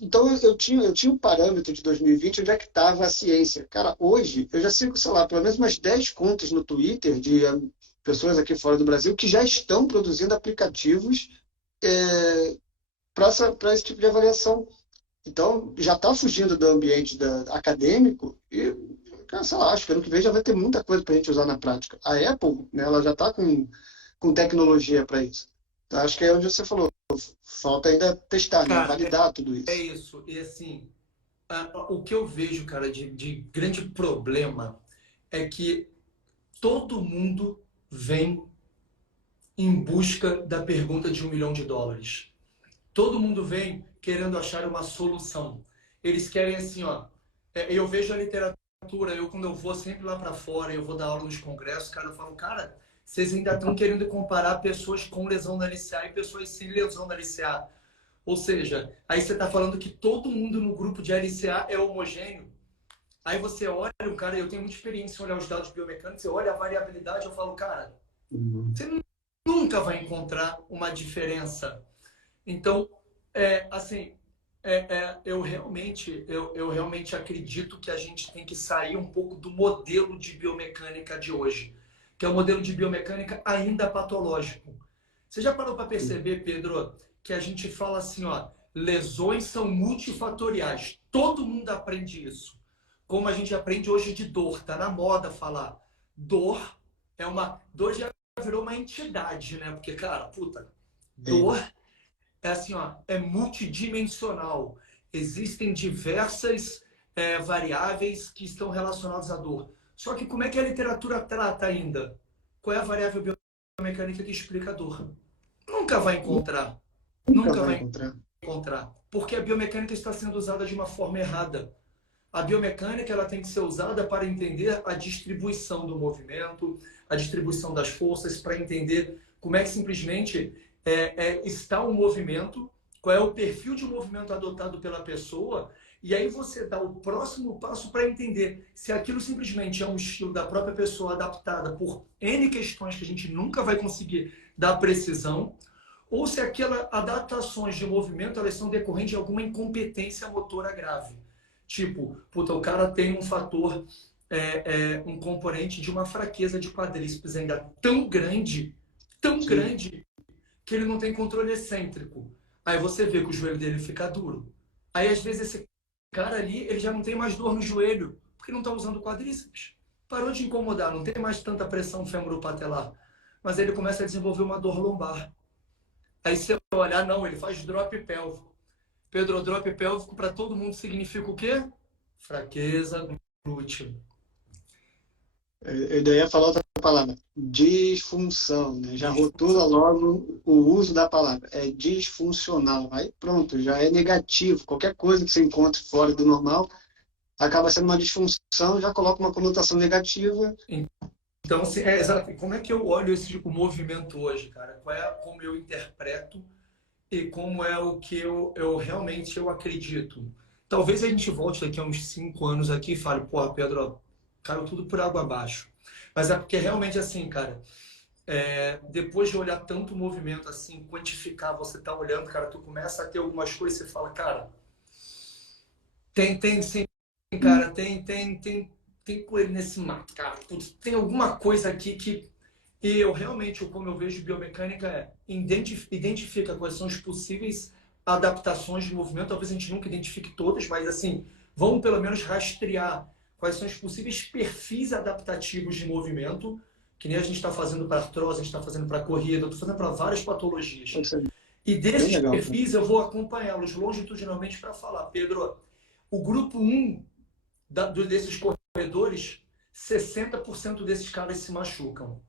Então eu tinha um parâmetro de 2020 onde é que estava a ciência. Cara, hoje eu já sigo, sei lá, pelo menos umas 10 contas no Twitter de pessoas aqui fora do Brasil que já estão produzindo aplicativos para esse tipo de avaliação. Então, já está fugindo do ambiente acadêmico e, cara, sei lá, acho que ano que vem já vai ter muita coisa para a gente usar na prática. A Apple, né, ela já está com tecnologia para isso. Então, acho que é onde você falou, falta ainda testar, né, Cara, validar tudo é isso. isso. E assim, o que eu vejo, cara, de grande problema é que todo mundo vem em busca da pergunta de US$ 1 milhão. Todo mundo vem querendo achar uma solução. Eles querem assim, ó. Eu vejo a literatura, eu quando eu vou sempre lá para fora, eu vou dar aula nos congressos, cara, eu falo, cara, vocês ainda estão querendo comparar pessoas com lesão na LCA e pessoas sem lesão na LCA. Ou seja, aí você está falando que todo mundo no grupo de LCA é homogêneo. Aí você olha, cara, eu tenho muita experiência em olhar os dados biomecânicos, você olha a variabilidade, eu falo, cara, Uhum. você nunca vai encontrar uma diferença. Então, assim, eu realmente acredito que a gente tem que sair um pouco do modelo de biomecânica de hoje, que é o modelo de biomecânica ainda patológico. Você já parou para perceber, Pedro, que a gente fala assim, ó, lesões são multifatoriais. Todo mundo aprende isso. Como a gente aprende hoje de dor, tá na moda falar. Dor já virou uma entidade, né? Porque, cara, puta, Sim. dor é assim, ó, é multidimensional. Existem diversas variáveis que estão relacionadas à dor. Só que como é que a literatura trata ainda? Qual é a variável biomecânica que explica a dor? Nunca vai encontrar. Nunca Nunca vai vai encontrar. encontrar. Porque a biomecânica está sendo usada de uma forma errada. A biomecânica ela tem que ser usada para entender a distribuição do movimento, a distribuição das forças, para entender como é que simplesmente está o movimento, qual é o perfil de movimento adotado pela pessoa, e aí você dá o próximo passo para entender se aquilo simplesmente é um estilo da própria pessoa adaptada por N questões que a gente nunca vai conseguir dar precisão, ou se aquelas adaptações de movimento elas são decorrentes de alguma incompetência motora grave. Tipo, puta, o cara tem um fator, um componente de uma fraqueza de quadríceps ainda tão Sim. grande, que ele não tem controle excêntrico. Aí você vê que o joelho dele fica duro. Aí, às vezes, esse cara ali, ele já não tem mais dor no joelho, porque não está usando o quadríceps. Parou de incomodar, não tem mais tanta pressão femoropatelar. Mas aí ele começa a desenvolver uma dor lombar. Aí você olhar, não, ele faz drop pélvico. Pedro, drop pélvico para todo mundo significa o quê? Fraqueza glútea. Eu daí ia falar outra palavra, disfunção, né? Já rotula Disfunção. logo o uso da palavra, é disfuncional. Aí pronto, já é negativo. Qualquer coisa que você encontre fora do normal acaba sendo uma disfunção, já coloca uma conotação negativa. Então, assim, exato. Como é que eu olho o movimento hoje, cara? Como eu interpreto e como é o que eu realmente eu acredito. Talvez a gente volte daqui a uns 5 anos aqui e fale, porra, Pedro, caiu tudo por água abaixo. Mas é porque realmente assim, cara, depois de olhar tanto o movimento assim, quantificar, você tá olhando, cara, tu começa a ter algumas coisas e você fala, cara, tem sim, cara, tem coelho nesse mato, cara. Putz, tem alguma coisa aqui que e eu realmente, como eu vejo biomecânica, identifica quais são as possíveis adaptações de movimento. Talvez a gente nunca identifique todas, mas assim, vamos pelo menos rastrear quais são os possíveis perfis adaptativos de movimento, que nem a gente está fazendo para artrose, a gente está fazendo para corrida, eu estou fazendo para várias patologias. Pode ser E bem desses legal, cara. perfis eu vou acompanhá-los longitudinalmente para falar, Pedro, o grupo 1 desses corredores, 60% desses caras se machucam.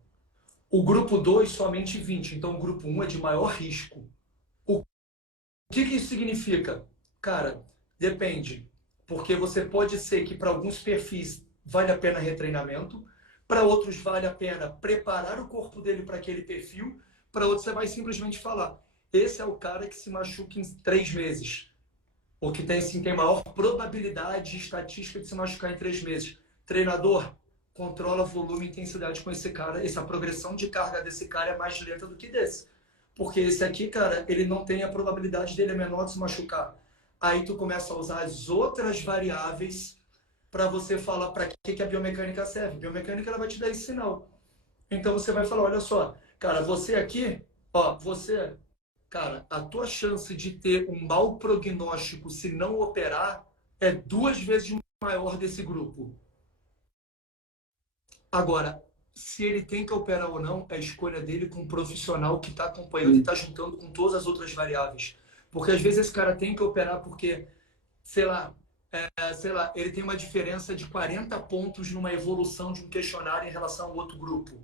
O grupo 2, somente 20. Então, o grupo 1 é de maior risco. O que isso significa? Cara, depende. Porque você pode ser que para alguns perfis vale a pena retreinamento, para outros vale a pena preparar o corpo dele para aquele perfil, para outro você vai simplesmente falar, esse é o cara que se machuca em 3 meses, ou que tem, assim, tem maior probabilidade estatística de se machucar em 3 meses. Treinador, controla volume e intensidade com esse cara, essa progressão de carga desse cara é mais lenta do que desse. Porque esse aqui, cara, ele não tem a probabilidade dele é menor de se machucar. Aí tu começa a usar as outras variáveis para você falar para que a biomecânica serve. A biomecânica ela vai te dar esse sinal. Então você vai falar, olha só, cara, você aqui, ó, você, cara, a tua chance de ter um mau prognóstico se não operar é 2 vezes maior desse grupo. Agora, se ele tem que operar ou não, é a escolha dele com um profissional que está acompanhando e está juntando com todas as outras variáveis. Porque às vezes esse cara tem que operar porque, sei lá, ele tem uma diferença de 40 pontos numa evolução de um questionário em relação ao outro grupo.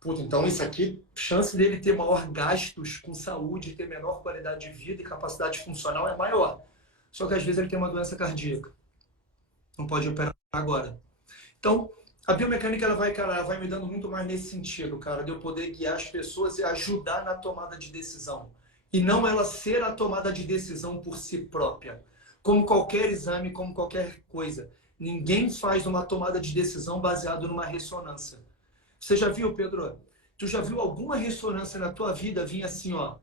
Puta, então isso aqui, chance dele ter maior gastos com saúde, ter menor qualidade de vida e capacidade funcional é maior. Só que às vezes ele tem uma doença cardíaca. Não pode operar agora. Então, a biomecânica ela vai, cara, ela vai me dando muito mais nesse sentido, cara, de eu poder guiar as pessoas e ajudar na tomada de decisão. E não ela ser a tomada de decisão por si própria. Como qualquer exame, como qualquer coisa. Ninguém faz uma tomada de decisão baseado numa ressonância. Você já viu, Pedro? Tu já viu alguma ressonância na tua vida vir assim, ó,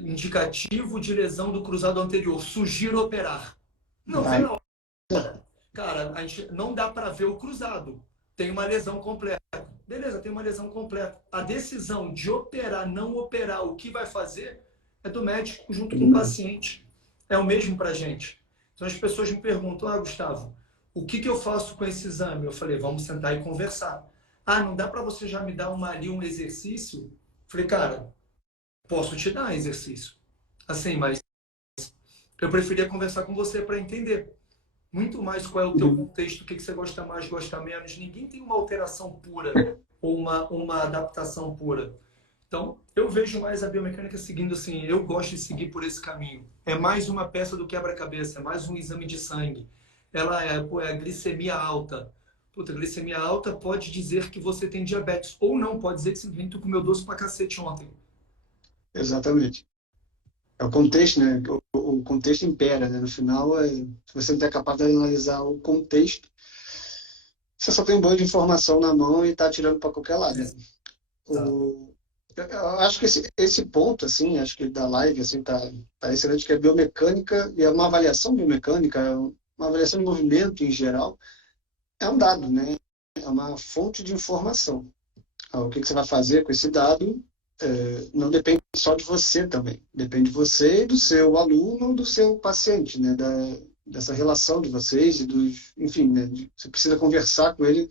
indicativo de lesão do cruzado anterior, sugiro operar? Não vê não. Cara, a gente não dá para ver o cruzado. Tem uma lesão completa. Beleza, tem uma lesão completa. A decisão de operar, não operar, o que vai fazer é do médico junto com o paciente. É o mesmo para a gente. Então as pessoas me perguntam, Gustavo, o que eu faço com esse exame? Eu falei, vamos sentar e conversar. Não dá para você já me dar um exercício? Eu falei, cara, posso te dar exercício. Assim, mas eu preferia conversar com você para entender muito mais qual é o teu contexto, o que você gosta mais, gosta menos. Ninguém tem uma alteração pura ou uma adaptação pura. Então, eu vejo mais a biomecânica seguindo assim, eu gosto de seguir por esse caminho. É mais uma peça do quebra-cabeça, é mais um exame de sangue. Ela é a glicemia alta. Puta, glicemia alta pode dizer que você tem diabetes, ou não, pode dizer que simplesmente tu comeu doce pra cacete ontem. Exatamente. É o contexto, né? O contexto impera, né? No final, se você não é capaz de analisar o contexto, você só tem um bando de informação na mão e está tirando para qualquer lado. Eu acho que esse ponto, assim, acho que da live, assim, tá excelente, que é biomecânica e é uma avaliação biomecânica, uma avaliação de movimento em geral, é um dado, né? É uma fonte de informação. O que você vai fazer com esse dado não depende só de você também. Depende de você e do seu aluno, do seu paciente, né? Dessa relação de vocês e enfim, né? Você precisa conversar com ele.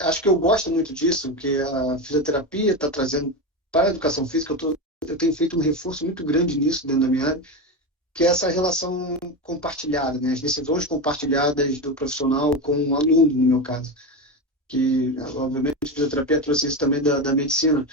Acho que eu gosto muito disso, que a fisioterapia está trazendo para a educação física. Eu tenho feito um reforço muito grande nisso dentro da minha área, que é essa relação compartilhada, né? As decisões compartilhadas do profissional com o aluno, no meu caso. Que, obviamente, a fisioterapia trouxe isso também da medicina,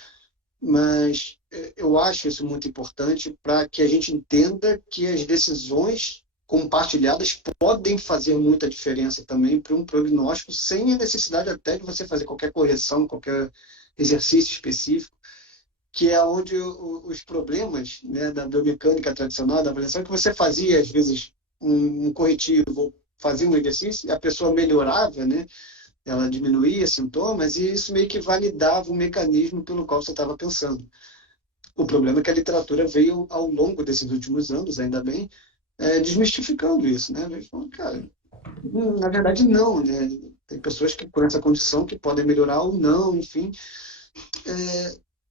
mas eu acho isso muito importante para que a gente entenda que as decisões compartilhadas podem fazer muita diferença também para um prognóstico, sem a necessidade até de você fazer qualquer correção, qualquer exercício específico, que é onde os problemas, né, da biomecânica tradicional, da avaliação, que você fazia, às vezes, um corretivo, fazia um exercício, e a pessoa melhorava, né? Ela diminuía sintomas e isso meio que validava o mecanismo pelo qual você estava pensando. O problema é que a literatura veio ao longo desses últimos anos, ainda bem, desmistificando isso, né? Cara, na verdade não, né? Tem pessoas que com essa condição que podem melhorar ou não, enfim.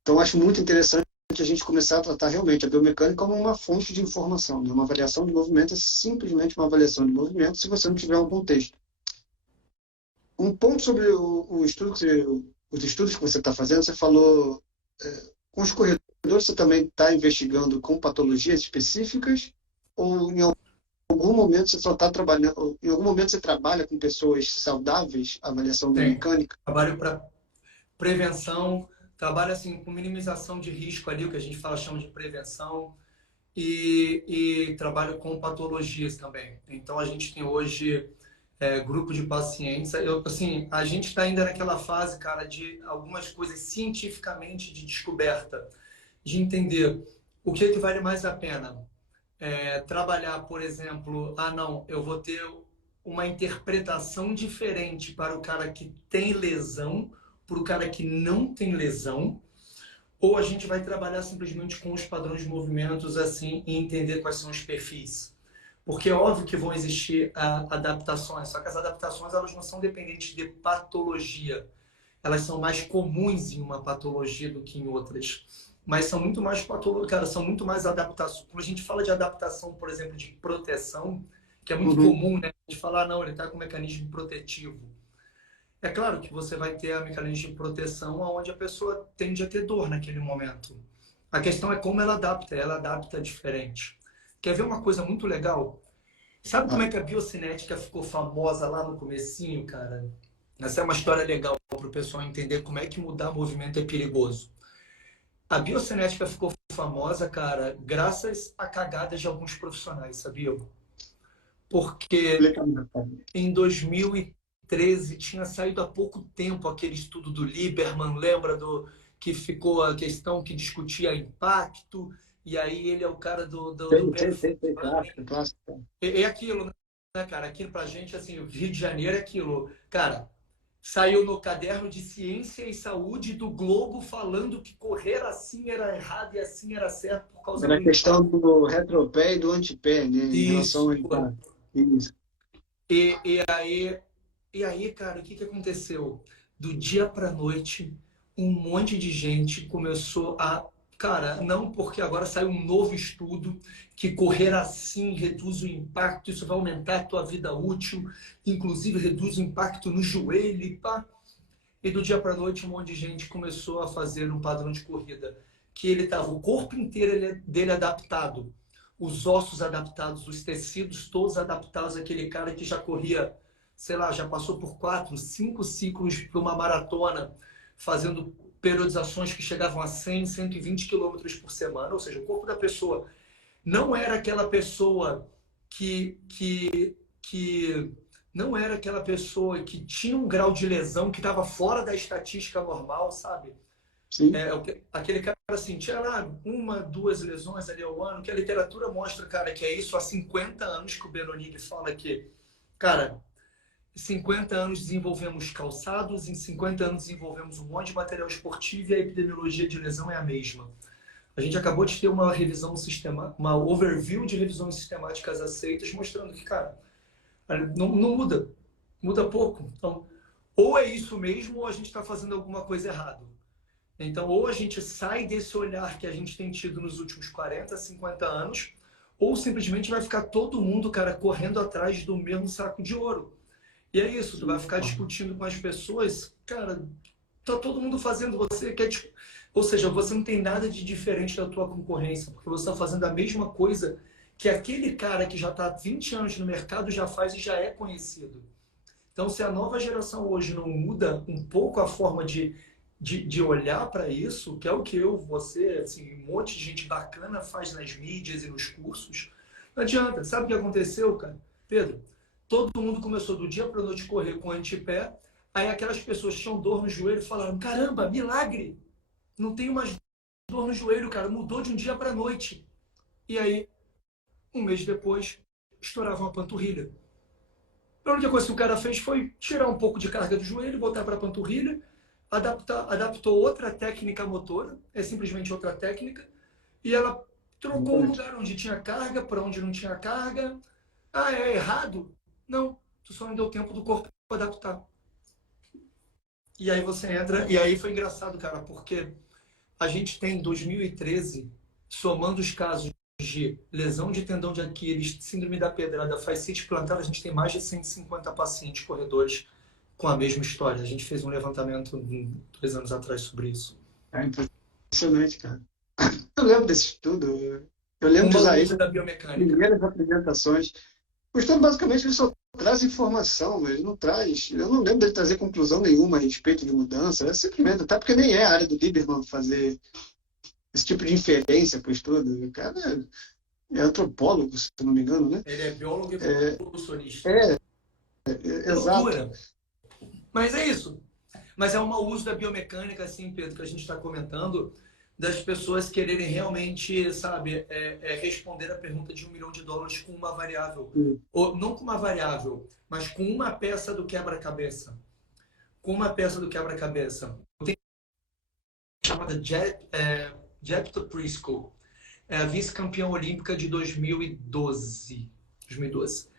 Então acho muito interessante a gente começar a tratar realmente a biomecânica como uma fonte de informação, né? Uma avaliação de movimento é simplesmente uma avaliação de movimento se você não tiver um contexto. Um ponto sobre o estudo os estudos que você está fazendo, você falou com os corredores, você também está investigando com patologias específicas ou em algum momento você só está trabalhando, em algum momento você trabalha com pessoas saudáveis, avaliação biomecânica? Trabalho para prevenção, trabalho assim com minimização de risco ali, o que a gente chama de prevenção, e trabalho com patologias também. Então a gente tem hoje grupo de pacientes. Assim, a gente está ainda naquela fase, cara, de algumas coisas cientificamente de descoberta, de entender o que vale mais a pena. Trabalhar, por exemplo, não, eu vou ter uma interpretação diferente para o cara que tem lesão, para o cara que não tem lesão, ou a gente vai trabalhar simplesmente com os padrões de movimentos assim e entender quais são os perfis. Porque é óbvio que vão existir adaptações, só que as adaptações elas não são dependentes de patologia. Elas são mais comuns em uma patologia do que em outras. Mas são muito mais cara, são muito mais adaptações. Quando a gente fala de adaptação, por exemplo, de proteção, que é muito comum, né? A gente falar, não, ele está com um mecanismo protetivo. É claro que você vai ter a mecanismo de proteção onde a pessoa tende a ter dor naquele momento. A questão é como ela adapta diferente. Quer ver uma coisa muito legal? Sabe como é que a biocinética ficou famosa lá no comecinho, cara? Essa é uma história legal para o pessoal entender como é que mudar movimento é perigoso. A biocinética ficou famosa, cara, graças a cagadas de alguns profissionais, sabia? Porque em 2013 tinha saído há pouco tempo aquele estudo do Lieberman, lembra que ficou a questão que discutia impacto, e aí ele é o cara do é aquilo, né, cara? Aquilo pra gente, assim, o Rio de Janeiro é aquilo. Cara, saiu no caderno de Ciência e Saúde do Globo falando que correr assim era errado e assim era certo por causa da questão do retropé e do antepé, né? Em relação ao impacto. Isso. E aí, cara, o que aconteceu? Do dia para noite, um monte de gente começou a... Cara, não, porque agora saiu um novo estudo que correr assim reduz o impacto, isso vai aumentar a tua vida útil, inclusive reduz o impacto no joelho e pá. E do dia para noite, um monte de gente começou a fazer um padrão de corrida que ele tava o corpo inteiro dele adaptado, os ossos adaptados, os tecidos todos adaptados àquele cara que já corria, sei lá, já passou por 4, 5 ciclos para uma maratona, fazendo periodizações que chegavam a 100, 120 quilômetros por semana, ou seja, o corpo da pessoa não era aquela pessoa que não era aquela pessoa que tinha um grau de lesão que estava fora da estatística normal, sabe? Sim. Aquele cara assim, tinha lá 1, 2 lesões ali ao ano, que a literatura mostra, cara, que é isso há 50 anos que o Benoni fala que, cara, em 50 anos desenvolvemos calçados, em 50 anos desenvolvemos um monte de material esportivo e a epidemiologia de lesão é a mesma. A gente acabou de ter uma revisão sistemática, uma overview de revisões sistemáticas aceitas, mostrando que, cara, não muda. Muda pouco. Então, ou é isso mesmo, ou a gente está fazendo alguma coisa errada. Então, ou a gente sai desse olhar que a gente tem tido nos últimos 40, 50 anos, ou simplesmente vai ficar todo mundo, cara, correndo atrás do mesmo saco de ouro. E é isso, tu vai ficar discutindo com as pessoas, cara, tá todo mundo fazendo, você quer... Ou seja, você não tem nada de diferente da tua concorrência, porque você está fazendo a mesma coisa que aquele cara que já está há 20 anos no mercado já faz e já é conhecido. Então, se a nova geração hoje não muda um pouco a forma de olhar para isso, que é o que eu, você, assim, um monte de gente bacana faz nas mídias e nos cursos, não adianta. Sabe o que aconteceu, cara? Pedro, todo mundo começou do dia para a noite correr com antepé, aí aquelas pessoas que tinham dor no joelho falaram, caramba, milagre! Não tenho mais dor no joelho, cara, mudou de um dia para a noite. E aí, um mês depois, estourava uma panturrilha. A única coisa que o cara fez foi tirar um pouco de carga do joelho, botar para a panturrilha, adaptou outra técnica motora, é simplesmente outra técnica, e ela trocou o lugar onde tinha carga para onde não tinha carga. Ah, é errado? Não, tu só não deu tempo do corpo adaptar. E aí você entra, e aí foi engraçado, cara, porque a gente tem em 2013, somando os casos de lesão de tendão de Aquiles, síndrome da pedrada, fascite plantar, a gente tem mais de 150 pacientes corredores com a mesma história. A gente fez um levantamento 2 anos atrás sobre isso. É impressionante, cara. Eu lembro desse estudo. Eu lembro de usar ele da biomecânica. Primeiras apresentações. O estudo, basicamente, ele só traz informação, mas não traz... Eu não lembro dele trazer conclusão nenhuma a respeito de mudança. É simplesmente, até porque nem é a área do Lieberman fazer esse tipo de inferência para o estudo. O cara é antropólogo, se não me engano, né? Ele é biólogo e evolucionista. É Exato. loucura. Mas é isso. Mas é um mau uso da biomecânica, assim, Pedro, que a gente está comentando, das pessoas quererem realmente, sabe, responder a pergunta de US$ 1 milhão com uma variável. Ou não com uma variável, mas com uma peça do quebra-cabeça. Com uma peça do quebra-cabeça. Tem uma chamada Jepta Prisco, é a vice-campeã olímpica de 2012. 2012.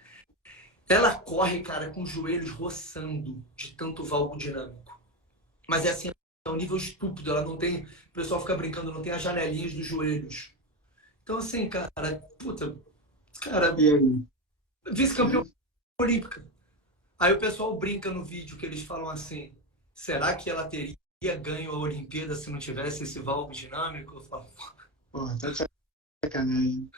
Ela corre, cara, com os joelhos roçando de tanto valgo dinâmico. Mas é assim, é um nível estúpido. Ela não tem. O pessoal fica brincando, não tem as janelinhas dos joelhos. Então, assim, cara, puta, cara, E aí? vice-campeão olímpica. Aí o pessoal brinca no vídeo que eles falam assim: será que ela teria ganho a Olimpíada se não tivesse esse valgo dinâmico? Eu falo, Porra, tá de sacanagem.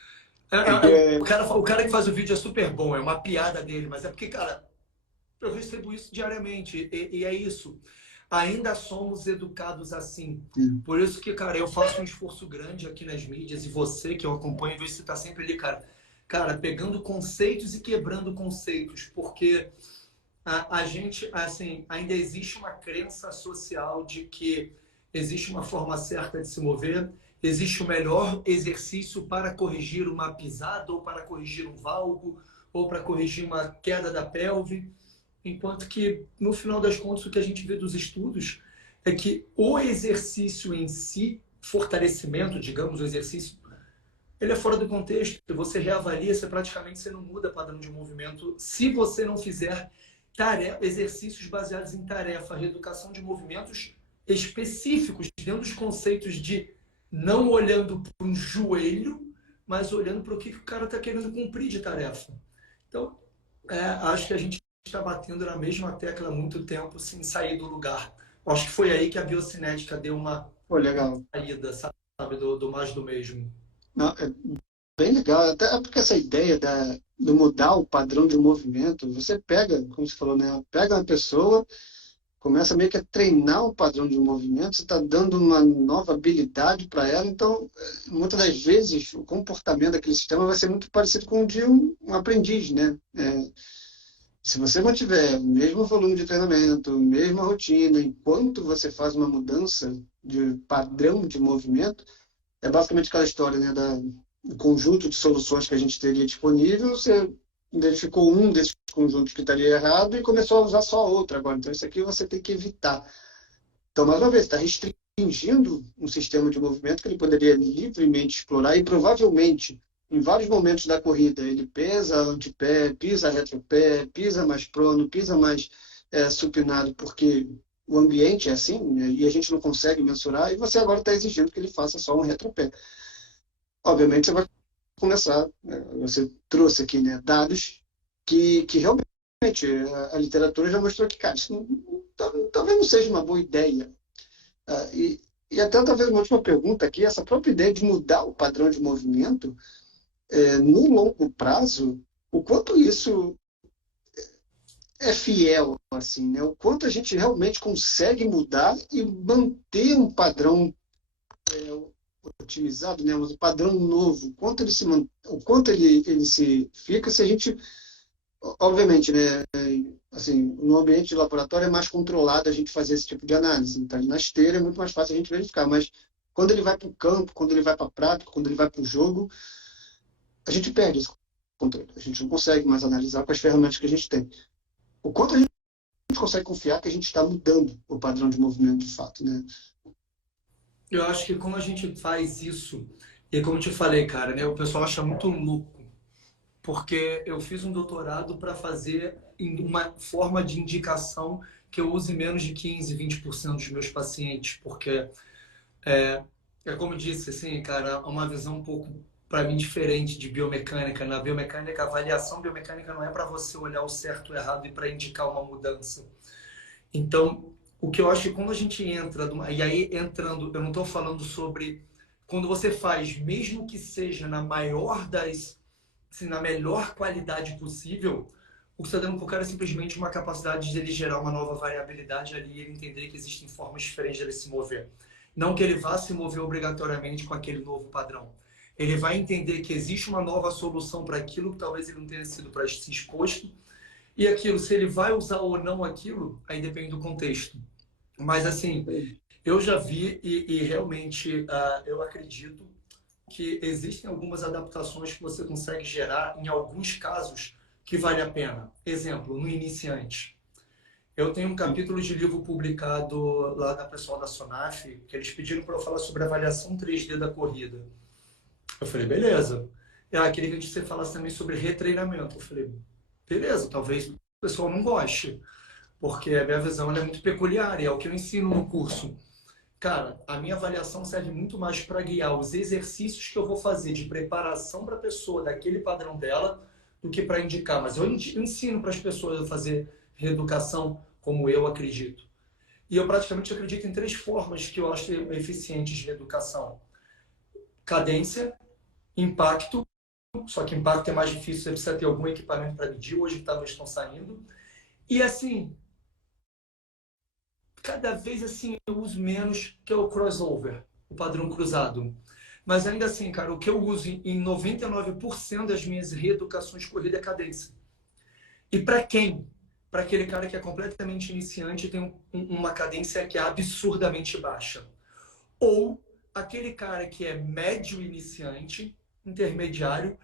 o Porque, cara, o cara que faz o vídeo é super bom, é uma piada dele, mas é porque, cara, eu recebo isso diariamente e é isso. Ainda somos educados assim. Por isso que, cara, eu faço um esforço grande aqui nas mídias e você que eu acompanho, você está sempre ali, cara. Cara, pegando conceitos e quebrando conceitos, porque a gente, assim, ainda existe uma crença social de que existe uma forma certa de se mover, existe o melhor exercício para corrigir uma pisada, ou para corrigir um valgo, ou para corrigir uma queda da pelve. Enquanto que, no final das contas, o que a gente vê dos estudos é que o exercício em si, fortalecimento, digamos, o exercício, ele é fora do contexto. Você reavalia, você praticamente você não muda padrão de movimento se você não fizer exercícios baseados em tarefa, reeducação de movimentos específicos, dentro dos conceitos de não olhando para um joelho, mas olhando para o que o cara está querendo cumprir de tarefa. Então, acho que a gente está batendo na mesma tecla há muito tempo sem sair do lugar. Acho que foi aí que a biocinética deu uma pô, legal. saída, sabe, do mais do mesmo. Não, é bem legal. Até porque essa ideia de mudar o padrão de movimento, você pega, como você falou, né? Pega uma pessoa, começa meio que a treinar o padrão de movimento, você está dando uma nova habilidade para ela, então, muitas das vezes, o comportamento daquele sistema vai ser muito parecido com o de um aprendiz, né? Se você mantiver o mesmo volume de treinamento, mesma rotina, enquanto você faz uma mudança de padrão de movimento, é basicamente aquela história, né, do conjunto de soluções que a gente teria disponível, você identificou um desses conjuntos que estaria errado e começou a usar só outro agora. Então, isso aqui você tem que evitar. Então, mais uma vez, está restringindo um sistema de movimento que ele poderia livremente explorar e provavelmente, em vários momentos da corrida, ele pesa antepé, pisa retropé, pisa mais prono, pisa mais supinado, porque o ambiente é assim, né, e a gente não consegue mensurar, e você agora está exigindo que ele faça só um retropé. Obviamente, você vai começar, né, você trouxe aqui, né, dados que realmente a literatura já mostrou que, cara, isso talvez não seja uma boa ideia. E até talvez uma última pergunta aqui, essa própria ideia de mudar o padrão de movimento, no longo prazo, o quanto isso é fiel, assim, né? O quanto a gente realmente consegue mudar e manter um padrão otimizado, né? Um padrão novo, o quanto ele se fica se a gente, obviamente, né? Assim, no ambiente de laboratório é mais controlado a gente fazer esse tipo de análise. Então, na esteira é muito mais fácil a gente verificar, mas quando ele vai para o campo, quando ele vai para a prática, quando ele vai para o jogo, a gente perde esse controle. A gente não consegue mais analisar com as ferramentas que a gente tem. O quanto a gente consegue confiar que a gente está mudando o padrão de movimento de fato, né? Eu acho que como a gente faz isso, e como eu te falei, cara, né, o pessoal acha muito louco, porque eu fiz um doutorado para fazer em uma forma de indicação que eu use menos de 15, 20% dos meus pacientes, porque é como eu disse, assim, cara, uma visão um pouco para mim diferente de biomecânica. Na biomecânica, a avaliação biomecânica não é para você olhar o certo ou errado e para indicar uma mudança. Então, o que eu acho que quando a gente entra, e aí entrando, eu não estou falando sobre quando você faz, mesmo que seja na maior das, assim, na melhor qualidade possível, o que você está dando para o cara é simplesmente uma capacidade de ele gerar uma nova variabilidade ali e ele entender que existem formas diferentes de ele se mover. Não que ele vá se mover obrigatoriamente com aquele novo padrão. Ele vai entender que existe uma nova solução para aquilo que talvez ele não tenha sido para se exposto E aquilo, se ele vai usar ou não aquilo, aí depende do contexto. Mas assim, eu já vi e realmente eu acredito que existem algumas adaptações que você consegue gerar em alguns casos que vale a pena. Exemplo, no iniciante. Eu tenho um capítulo de livro publicado lá da pessoal da Sonaf, que eles pediram para eu falar sobre avaliação 3D da corrida. Eu falei, beleza. Queria que você falasse também sobre retreinamento. Eu falei, beleza, talvez o pessoal não goste, porque a minha visão é muito peculiar e é o que eu ensino no curso. Cara, a minha avaliação serve muito mais para guiar os exercícios que eu vou fazer de preparação para a pessoa daquele padrão dela do que para indicar. Mas eu ensino para as pessoas a fazer reeducação como eu acredito. E eu praticamente acredito em 3 formas que eu acho eficientes de reeducação: cadência, impacto, só que impacto é mais difícil, você precisa ter algum equipamento para medir, hoje talvez estão saindo. E assim, cada vez assim eu uso menos, que é o crossover, o padrão cruzado. Mas ainda assim, cara, o que eu uso em 99% das minhas reeducações de corrida é cadência. E para quem? Para aquele cara que é completamente iniciante e tem uma cadência que é absurdamente baixa. Ou aquele cara que é médio iniciante, intermediário,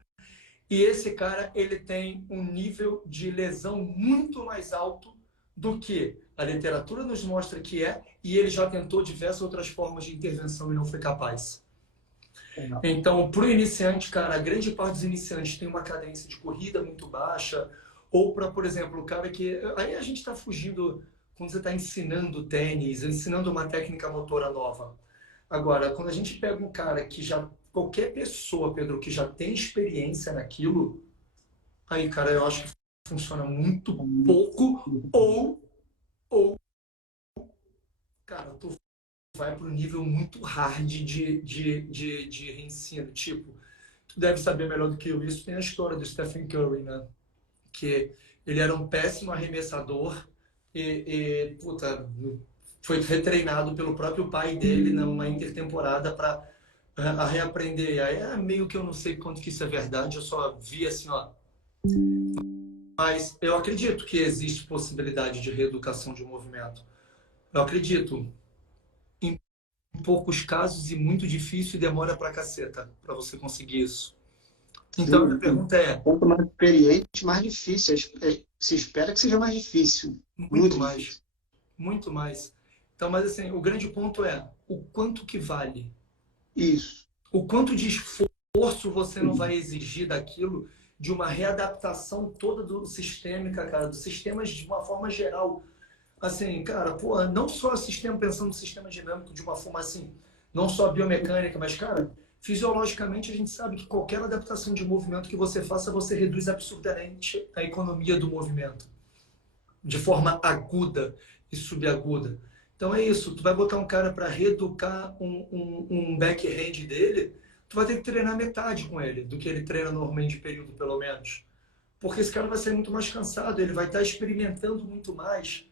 e esse cara ele tem um nível de lesão muito mais alto do que a literatura nos mostra que é, e ele já tentou diversas outras formas de intervenção e não foi capaz. Então, para o iniciante, cara, a grande parte dos iniciantes tem uma cadência de corrida muito baixa, ou para, por exemplo, o cara que... Aí a gente está fugindo quando você está ensinando tênis, ensinando uma técnica motora nova. Agora, quando a gente pega um cara que já... Qualquer pessoa, Pedro, que já tem experiência naquilo, aí, cara, eu acho que funciona muito pouco, ou cara, tu vai para um nível muito hard de reensino. Tipo, tu deve saber melhor do que eu isso, tem a história do Stephen Curry, né? Que ele era um péssimo arremessador puta, foi retreinado pelo próprio pai dele numa intertemporada para a reaprender. Aí é meio que eu não sei quanto que isso é verdade, eu só vi assim, ó. Mas eu acredito que existe possibilidade de reeducação de movimento. Eu acredito. Em poucos casos e muito difícil e demora pra caceta para você conseguir isso. Então, a minha pergunta é... Quanto mais experiente, mais difícil. Se espera que seja mais difícil. Muito Muito mais. difícil. Muito mais. Então, mas assim, o grande ponto é o quanto que vale. Isso. O quanto de esforço você não vai exigir daquilo, de uma readaptação toda do sistêmica, cara, dos sistemas de uma forma geral. Assim, cara, pô, não só o sistema, pensando no sistema dinâmico de uma forma assim, não só a biomecânica, mas, cara, fisiologicamente a gente sabe que qualquer adaptação de movimento que você faça, você reduz absurdamente a economia do movimento, de forma aguda e subaguda. Então é isso, tu vai botar um cara para reeducar um backhand dele, tu vai ter que treinar metade com ele do que ele treina normalmente de período, pelo menos. Porque esse cara vai ser muito mais cansado, ele vai estar experimentando muito mais,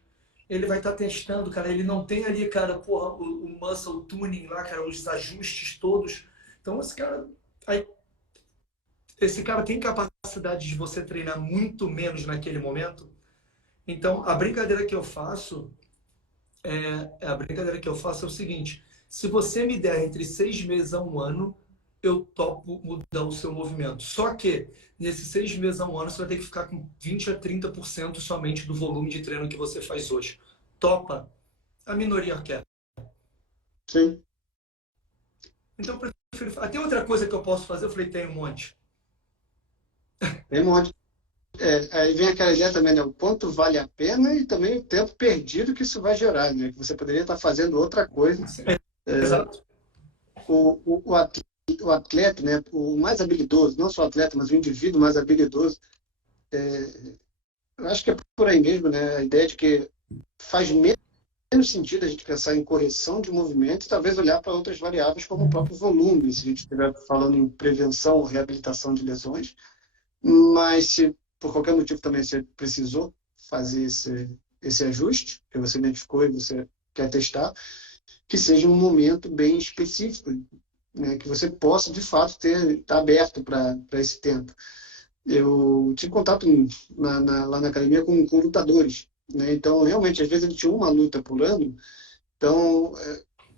ele vai estar testando, cara. Ele não tem ali, cara, porra, o muscle tuning lá, cara, os ajustes todos. Então, esse cara tem capacidade de você treinar muito menos naquele momento. Então, a brincadeira que eu faço é o seguinte: se você me der entre 6 meses a um ano, eu topo mudar o seu movimento. Só que nesses 6 meses a um ano, você vai ter que ficar com 20 a 30% somente do volume de treino que você faz hoje. Topa? A minoria quer. Sim. Então, eu prefiro... Tem outra coisa que eu posso fazer? Eu falei, tem um monte. Tem um monte. Aí vem aquela ideia também, né? O quanto vale a pena e também o tempo perdido que isso vai gerar, né? Que você poderia estar fazendo outra coisa. Exato. O atleta, né? O mais habilidoso, não só o atleta, mas o indivíduo mais habilidoso, eu acho que é por aí mesmo, né? A ideia de que faz menos sentido a gente pensar em correção de movimento e talvez olhar para outras variáveis como o próprio volume, se a gente estiver falando em prevenção ou reabilitação de lesões. Mas se por qualquer motivo também você precisou fazer esse ajuste que você identificou e você quer testar, que seja um momento bem específico, né? Que você possa, de fato, estar aberto para esse tempo. eu tive contato lá na academia com lutadores, né? Então, realmente, às vezes ele tinha uma luta por ano, então,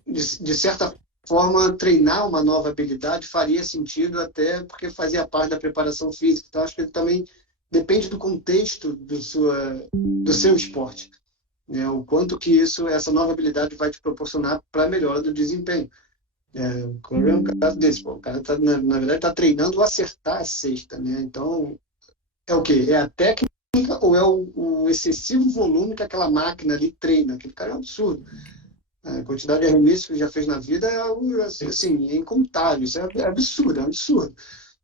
de certa forma, treinar uma nova habilidade faria sentido até porque fazia parte da preparação física. Então, acho que ele também depende do contexto do seu esporte, né? O quanto que essa nova habilidade vai te proporcionar para a melhora do desempenho. O Curry é um caso desse, pô. O cara, na verdade, está treinando acertar a cesta, né? Então, é o quê? É a técnica ou é o excessivo volume que aquela máquina ali treina? Aquele cara é um absurdo. A quantidade de arremessos que ele já fez na vida é algo, assim, é incontável. Isso é absurdo, é absurdo.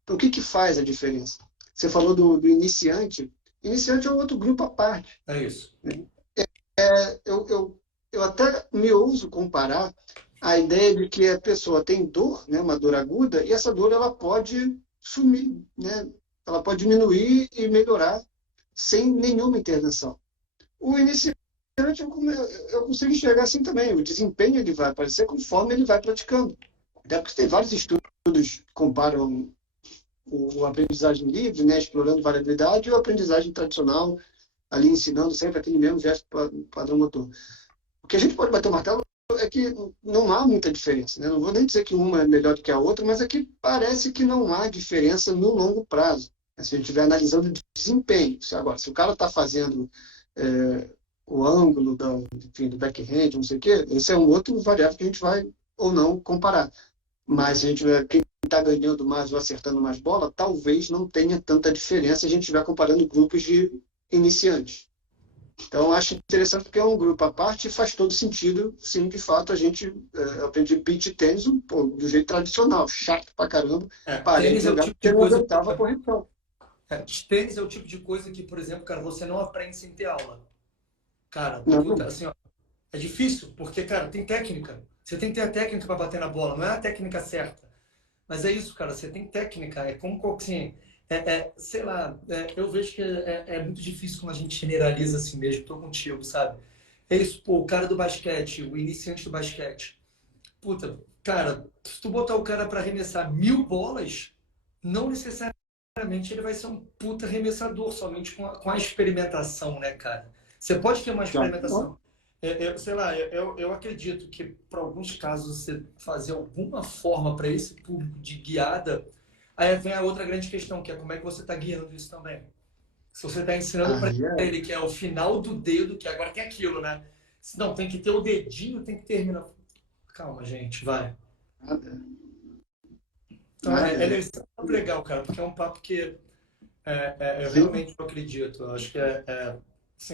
Então, o que que faz a diferença? Você falou do iniciante. Iniciante é um outro grupo à parte. É isso. Eu até me ouso comparar a ideia de que a pessoa tem dor, né, uma dor aguda, e essa dor ela pode sumir, né? Ela pode diminuir e melhorar sem nenhuma intervenção. O iniciante, eu consigo enxergar assim também. O desempenho ele vai aparecer conforme ele vai praticando. Até porque tem vários estudos que comparam o aprendizagem livre, né, explorando variabilidade, e o aprendizagem tradicional, ali ensinando sempre aquele mesmo gesto padrão motor. O que a gente pode bater o martelo é que não há muita diferença, né? Não vou nem dizer que uma é melhor do que a outra, mas é que parece que não há diferença no longo prazo. Se a gente estiver analisando o desempenho. Agora, se o cara está fazendo o ângulo enfim, do backhand, não sei o quê, esse é um outro variável que a gente vai ou não comparar. Mas se a gente tiver quem está ganhando mais ou acertando mais bola, talvez não tenha tanta diferença se a gente estiver comparando grupos de iniciantes. Então, acho interessante porque é um grupo à parte e faz todo sentido, sim, de fato, a gente aprendi beach tênis do jeito tradicional, chato pra caramba, parei de Tênis é o jogar tipo porque de não coisa. aguentava a correção. Tênis é o tipo de coisa que, por exemplo, cara, você não aprende sem ter aula. Cara, Não, puta, assim, ó, é difícil, porque, cara, tem técnica. Você tem que ter a técnica para bater na bola, não é a técnica certa. Mas é isso, cara, você tem técnica, é como assim, sei lá, eu vejo que é muito difícil quando a gente generaliza assim mesmo, tô contigo, sabe? É isso, pô, o cara do basquete, o iniciante do basquete. Puta, cara, se tu botar o cara para arremessar 1000 bolas, não necessariamente ele vai ser um puta arremessador, somente com a experimentação, né, cara? Você pode ter uma já. Não, experimentação. Sei lá, eu acredito que para alguns casos você fazer alguma forma para esse público de guiada, aí vem a outra grande questão, que é como é que você está guiando isso também. Se você está ensinando para aí ele que é o final do dedo, que agora tem aquilo, né? Não, tem que ter o dedinho, tem que terminar. Calma, gente, vai. nada, Então, nada. é muito legal, cara, porque é um papo que eu Sim, realmente acredito. Eu acho que assim,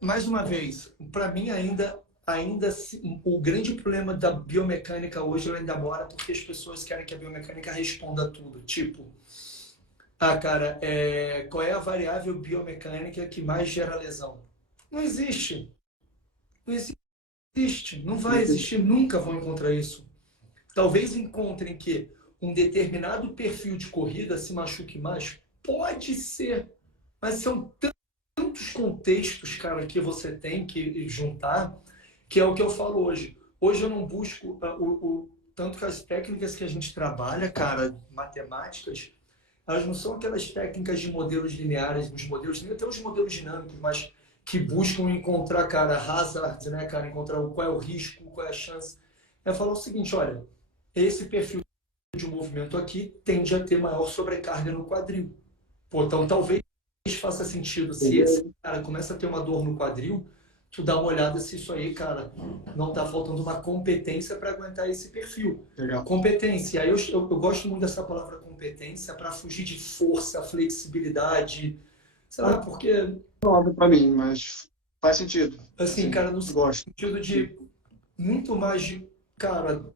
mais uma vez, para mim ainda o grande problema da biomecânica hoje ele ainda mora porque as pessoas querem que a biomecânica responda a tudo. Tipo, cara, qual é a variável biomecânica que mais gera lesão? Não existe. Não existe. Não vai existir. Nunca vão encontrar isso. Talvez encontrem que um determinado perfil de corrida se machuque mais. Pode ser. Mas são tantos contextos, cara, que você tem que juntar, que é o que eu falo hoje. Hoje eu não busco tanto que as técnicas que a gente trabalha, cara, matemáticas, elas não são aquelas técnicas de modelos lineares, os modelos, nem até os modelos dinâmicos, mas que buscam encontrar, cara, hazard, né, cara, encontrar qual é o risco, qual é a chance. É falar o seguinte, olha, esse perfil de movimento aqui tende a ter maior sobrecarga no quadril. Pô, então talvez faça sentido. Se esse cara começa a ter uma dor no quadril, tu dá uma olhada se isso aí, cara, não tá faltando uma competência para aguentar esse perfil. legal. Competência. Aí eu gosto muito dessa palavra competência para fugir de força, flexibilidade, sei lá, porque, Óbvio para mim, mas faz sentido. assim, Assim, cara, no gosto. sentido de muito mais de, cara,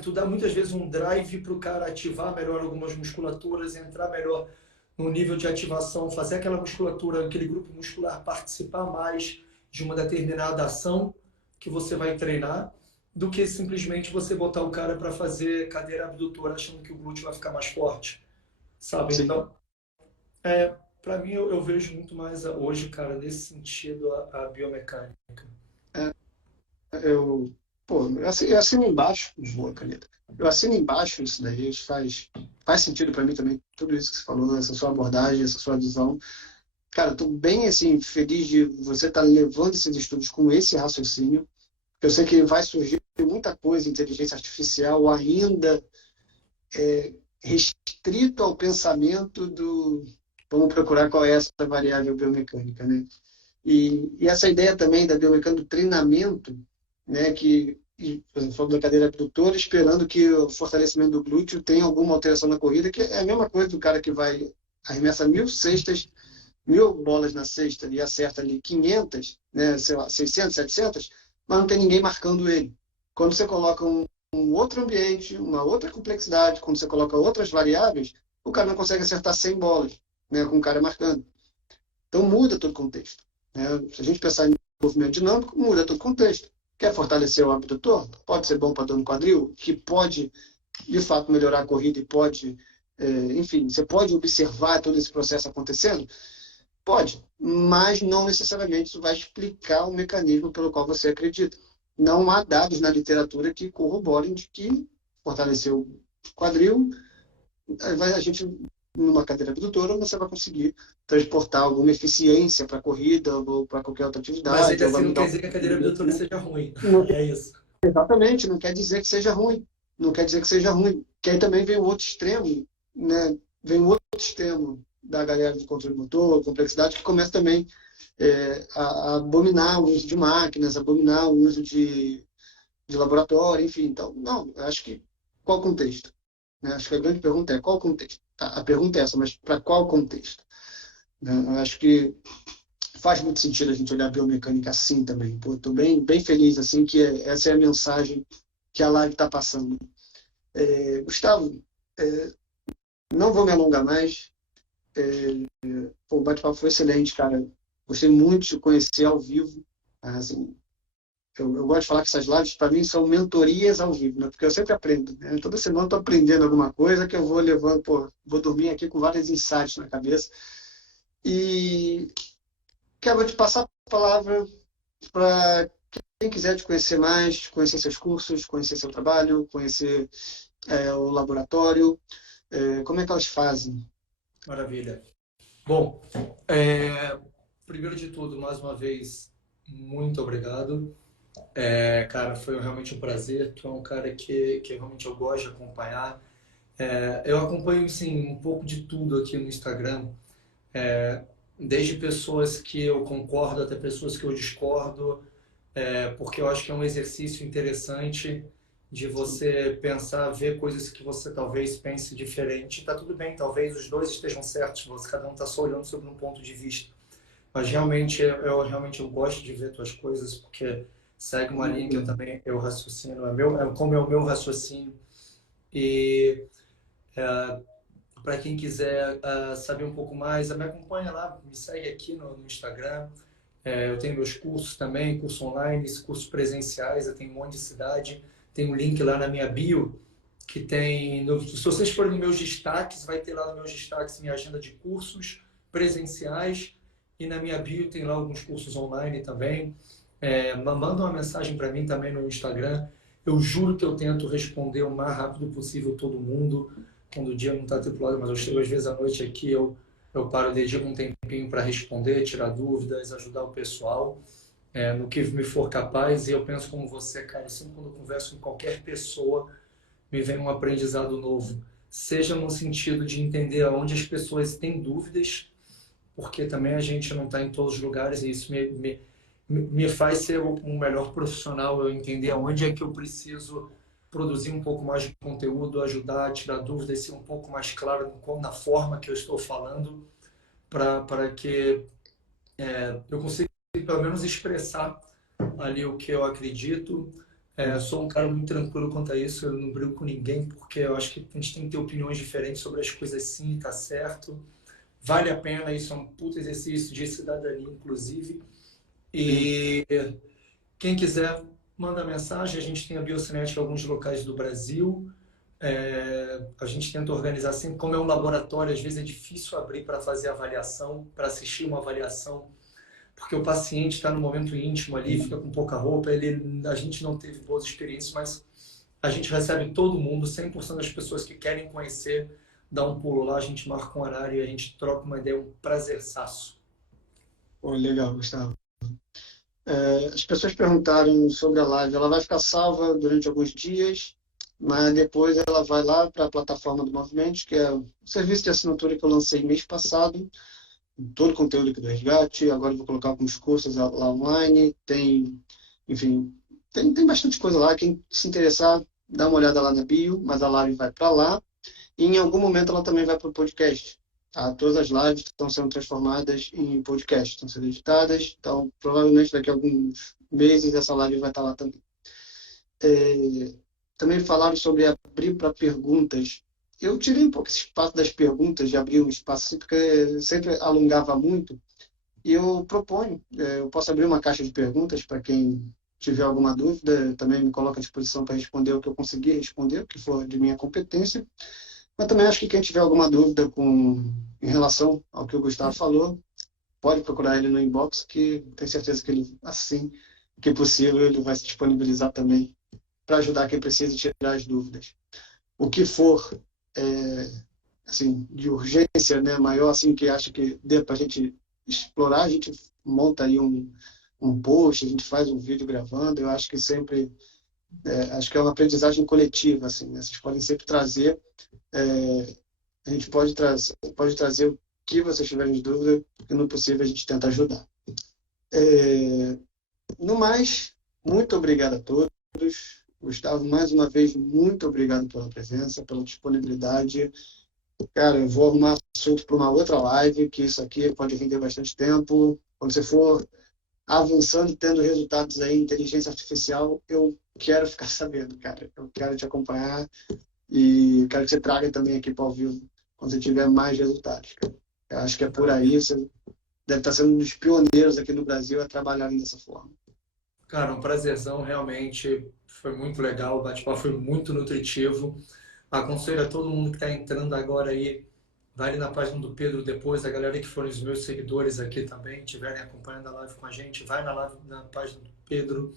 tu dá muitas vezes um drive para o cara ativar melhor algumas musculaturas, entrar melhor no nível de ativação, fazer aquela musculatura, aquele grupo muscular participar mais de uma determinada ação que você vai treinar, do que simplesmente você botar o cara para fazer cadeira abdutora achando que o glúteo vai ficar mais forte, sabe? Sim. Então, para mim, eu vejo muito mais hoje, cara, nesse sentido, a biomecânica. Eu, pô, eu assino embaixo, boa caneta. Eu assino embaixo isso daí, faz faz sentido para mim também, tudo isso que você falou, essa sua abordagem, essa sua visão. Cara, estou bem assim, feliz de você estar levando esses estudos com esse raciocínio. Eu sei que vai surgir muita coisa, inteligência artificial, ainda restrito ao pensamento do vamos procurar qual é essa variável biomecânica, né? E essa ideia também da biomecânica do treinamento, né, que, por exemplo, falando da cadeira abdutora, esperando que o fortalecimento do glúteo tenha alguma alteração na corrida, que é a mesma coisa do cara que vai arremessa 1.000 cestas, 1.000 bolas na cesta e acerta ali 500, né, sei lá, 600, 700, mas não tem ninguém marcando ele. Quando você coloca um outro ambiente, uma outra complexidade, quando você coloca outras variáveis, o cara não consegue acertar 100 bolas, né, com o cara marcando. Então muda todo o contexto, né? Se a gente pensar em movimento dinâmico, muda todo o contexto. Quer fortalecer o abdutor? Pode ser bom para dor no quadril, que pode, de fato, melhorar a corrida e pode, enfim, você pode observar todo esse processo acontecendo? Pode, mas não necessariamente isso vai explicar o mecanismo pelo qual você acredita. Não há dados na literatura que corroborem de que fortalecer o quadril, a gente, numa cadeira abdutora, você vai conseguir transportar alguma eficiência para a corrida ou para qualquer outra Mas atividade. ainda Ou vai assim não mudar quer o dizer que a cadeira abdutora seja ruim. não, É isso. exatamente, não quer dizer que seja ruim. Não quer dizer que seja ruim. Que aí também vem o outro extremo, né? Vem o outro extremo da galera de controle motor, complexidade, que começa também a abominar o uso de máquinas, abominar o uso de laboratório, enfim. Então, não, eu acho que qual contexto? Né? Acho que a grande pergunta é qual contexto? Tá, a pergunta é essa, mas para qual contexto? Né? Eu acho que faz muito sentido a gente olhar a biomecânica assim também. Estou bem feliz assim que essa é a mensagem que a live está passando. Gustavo, não vou me alongar mais. O bate-papo foi excelente, cara. Gostei muito de te conhecer ao vivo. Assim, eu gosto de falar que essas lives, para mim, são mentorias ao vivo, né? Porque eu sempre aprendo. Né? Toda semana estou aprendendo alguma coisa que eu vou levando, pô, vou dormir aqui com vários insights na cabeça. E quero te passar a palavra para quem quiser te conhecer mais, conhecer seus cursos, conhecer seu trabalho, conhecer o laboratório. Como é que elas fazem? Maravilha. Bom, primeiro de tudo, mais uma vez, muito obrigado. Cara, foi realmente um prazer. Tu é um cara que realmente eu gosto de acompanhar. Eu acompanho, sim, um pouco de tudo aqui no Instagram, desde pessoas que eu concordo até pessoas que eu discordo, porque eu acho que é um exercício interessante de você pensar, ver coisas que você talvez pense diferente. Tá tudo bem, talvez os dois estejam certos, cada um está só olhando sobre um ponto de vista. Mas realmente eu gosto de ver tuas coisas, porque segue uma linha que eu raciocino, como é o meu raciocínio. E para quem quiser saber um pouco mais, me acompanha lá, me segue aqui no Instagram. Eu tenho meus cursos também, curso online, cursos presenciais, eu tenho um monte de cidade. Tem um link lá na minha bio, que tem... Se vocês forem nos meus destaques, vai ter lá nos meus destaques minha agenda de cursos presenciais. E na minha bio tem lá alguns cursos online também. Manda uma mensagem para mim também no Instagram. Eu juro que eu tento responder o mais rápido possível todo mundo, quando o dia não está tripulado, mas eu chego às vezes à noite aqui, eu paro, dedico um tempinho para responder, tirar dúvidas, ajudar o pessoal no que me for capaz. E eu penso como você, cara, sempre quando eu converso com qualquer pessoa, me vem um aprendizado novo. Seja no sentido de entender aonde as pessoas têm dúvidas, porque também a gente não está em todos os lugares e isso me faz ser um melhor profissional, eu entender aonde é que eu preciso produzir um pouco mais de conteúdo, ajudar a tirar dúvidas, ser um pouco mais claro na forma que eu estou falando, para que eu consiga pelo menos expressar ali o que eu acredito. Sou um cara muito tranquilo quanto a isso, eu não brigo com ninguém, porque eu acho que a gente tem que ter opiniões diferentes sobre as coisas, sim, tá certo. Vale a pena, isso é um puto exercício de cidadania, inclusive. E quem quiser, manda mensagem. A gente tem a Biocinética em alguns locais do Brasil. A gente tenta organizar sempre. Como é um laboratório, às vezes é difícil abrir para fazer avaliação, para assistir uma avaliação, porque o paciente está no momento íntimo ali, fica com pouca roupa. A gente não teve boas experiências, mas a gente recebe todo mundo, 100% das pessoas que querem conhecer dá um pulo lá, a gente marca um horário e a gente troca uma ideia, um prazerzaço. Pô, legal, Gustavo. As pessoas perguntaram sobre a live. Ela vai ficar salva durante alguns dias, mas depois ela vai lá para a plataforma do Movimento, que é o serviço de assinatura que eu lancei mês passado. Todo o conteúdo aqui do Resgate. Agora eu vou colocar alguns cursos lá online. Enfim, tem bastante coisa lá. Quem se interessar, dá uma olhada lá na bio, mas a live vai para lá. E em algum momento ela também vai para o podcast. Tá? Todas as lives estão sendo transformadas em podcast, estão sendo editadas. Então, provavelmente daqui a alguns meses essa live vai estar lá também. Também falaram sobre abrir para perguntas. Eu tirei um pouco esse espaço das perguntas, de abrir um espaço, assim, porque sempre alongava muito. E eu proponho, eu posso abrir uma caixa de perguntas para quem tiver alguma dúvida, também me coloco à disposição para responder o que eu conseguir responder, o que for de minha competência. Mas também acho que quem tiver alguma dúvida em relação ao que o Gustavo falou, pode procurar ele no inbox, que tenho certeza que ele, assim que possível, ele vai se disponibilizar também para ajudar quem precisa tirar as dúvidas. O que for assim, de urgência, né, maior, assim, que acha que dê para a gente explorar, a gente monta aí um post, a gente faz um vídeo gravando. Eu acho que sempre, acho que é uma aprendizagem coletiva, assim, né? Vocês podem sempre trazer, a gente pode trazer o que vocês tiverem de dúvida, e no possível a gente tenta ajudar. No mais, muito obrigado a todos. Gustavo, mais uma vez, muito obrigado pela presença, pela disponibilidade. Cara, eu vou arrumar assunto para uma outra live, que isso aqui pode render bastante tempo. Quando você for avançando e tendo resultados aí em inteligência artificial, eu quero ficar sabendo, cara. Eu quero te acompanhar e quero que você traga também aqui para o vivo quando você tiver mais resultados, cara. Eu acho que é por aí, você deve estar sendo um dos pioneiros aqui no Brasil a trabalharem dessa forma. Cara, um prazerzão, realmente foi muito legal, o bate-papo foi muito nutritivo. Aconselho a todo mundo que está entrando agora aí, vai ali na página do Pedro depois, a galera que foram os meus seguidores aqui também, estiverem acompanhando a live com a gente, vai na página do Pedro.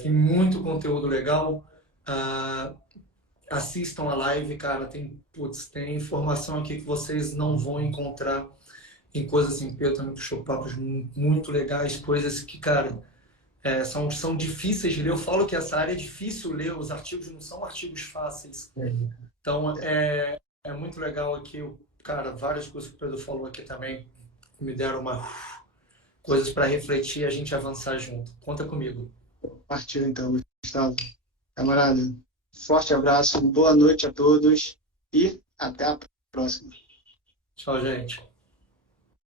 Tem muito conteúdo legal. Assistam a live, cara, tem informação aqui que vocês não vão encontrar em coisas assim. Pedro também puxou papos muito legais, coisas que, cara, são difíceis de ler. Eu falo que essa área é difícil ler, os artigos não são artigos fáceis. Então, é muito legal aqui, cara, várias coisas que o Pedro falou aqui também me deram coisas para refletir e a gente avançar junto. Conta comigo. Partiu então, Gustavo. Camarada, forte abraço, boa noite a todos e até a próxima. Tchau, gente.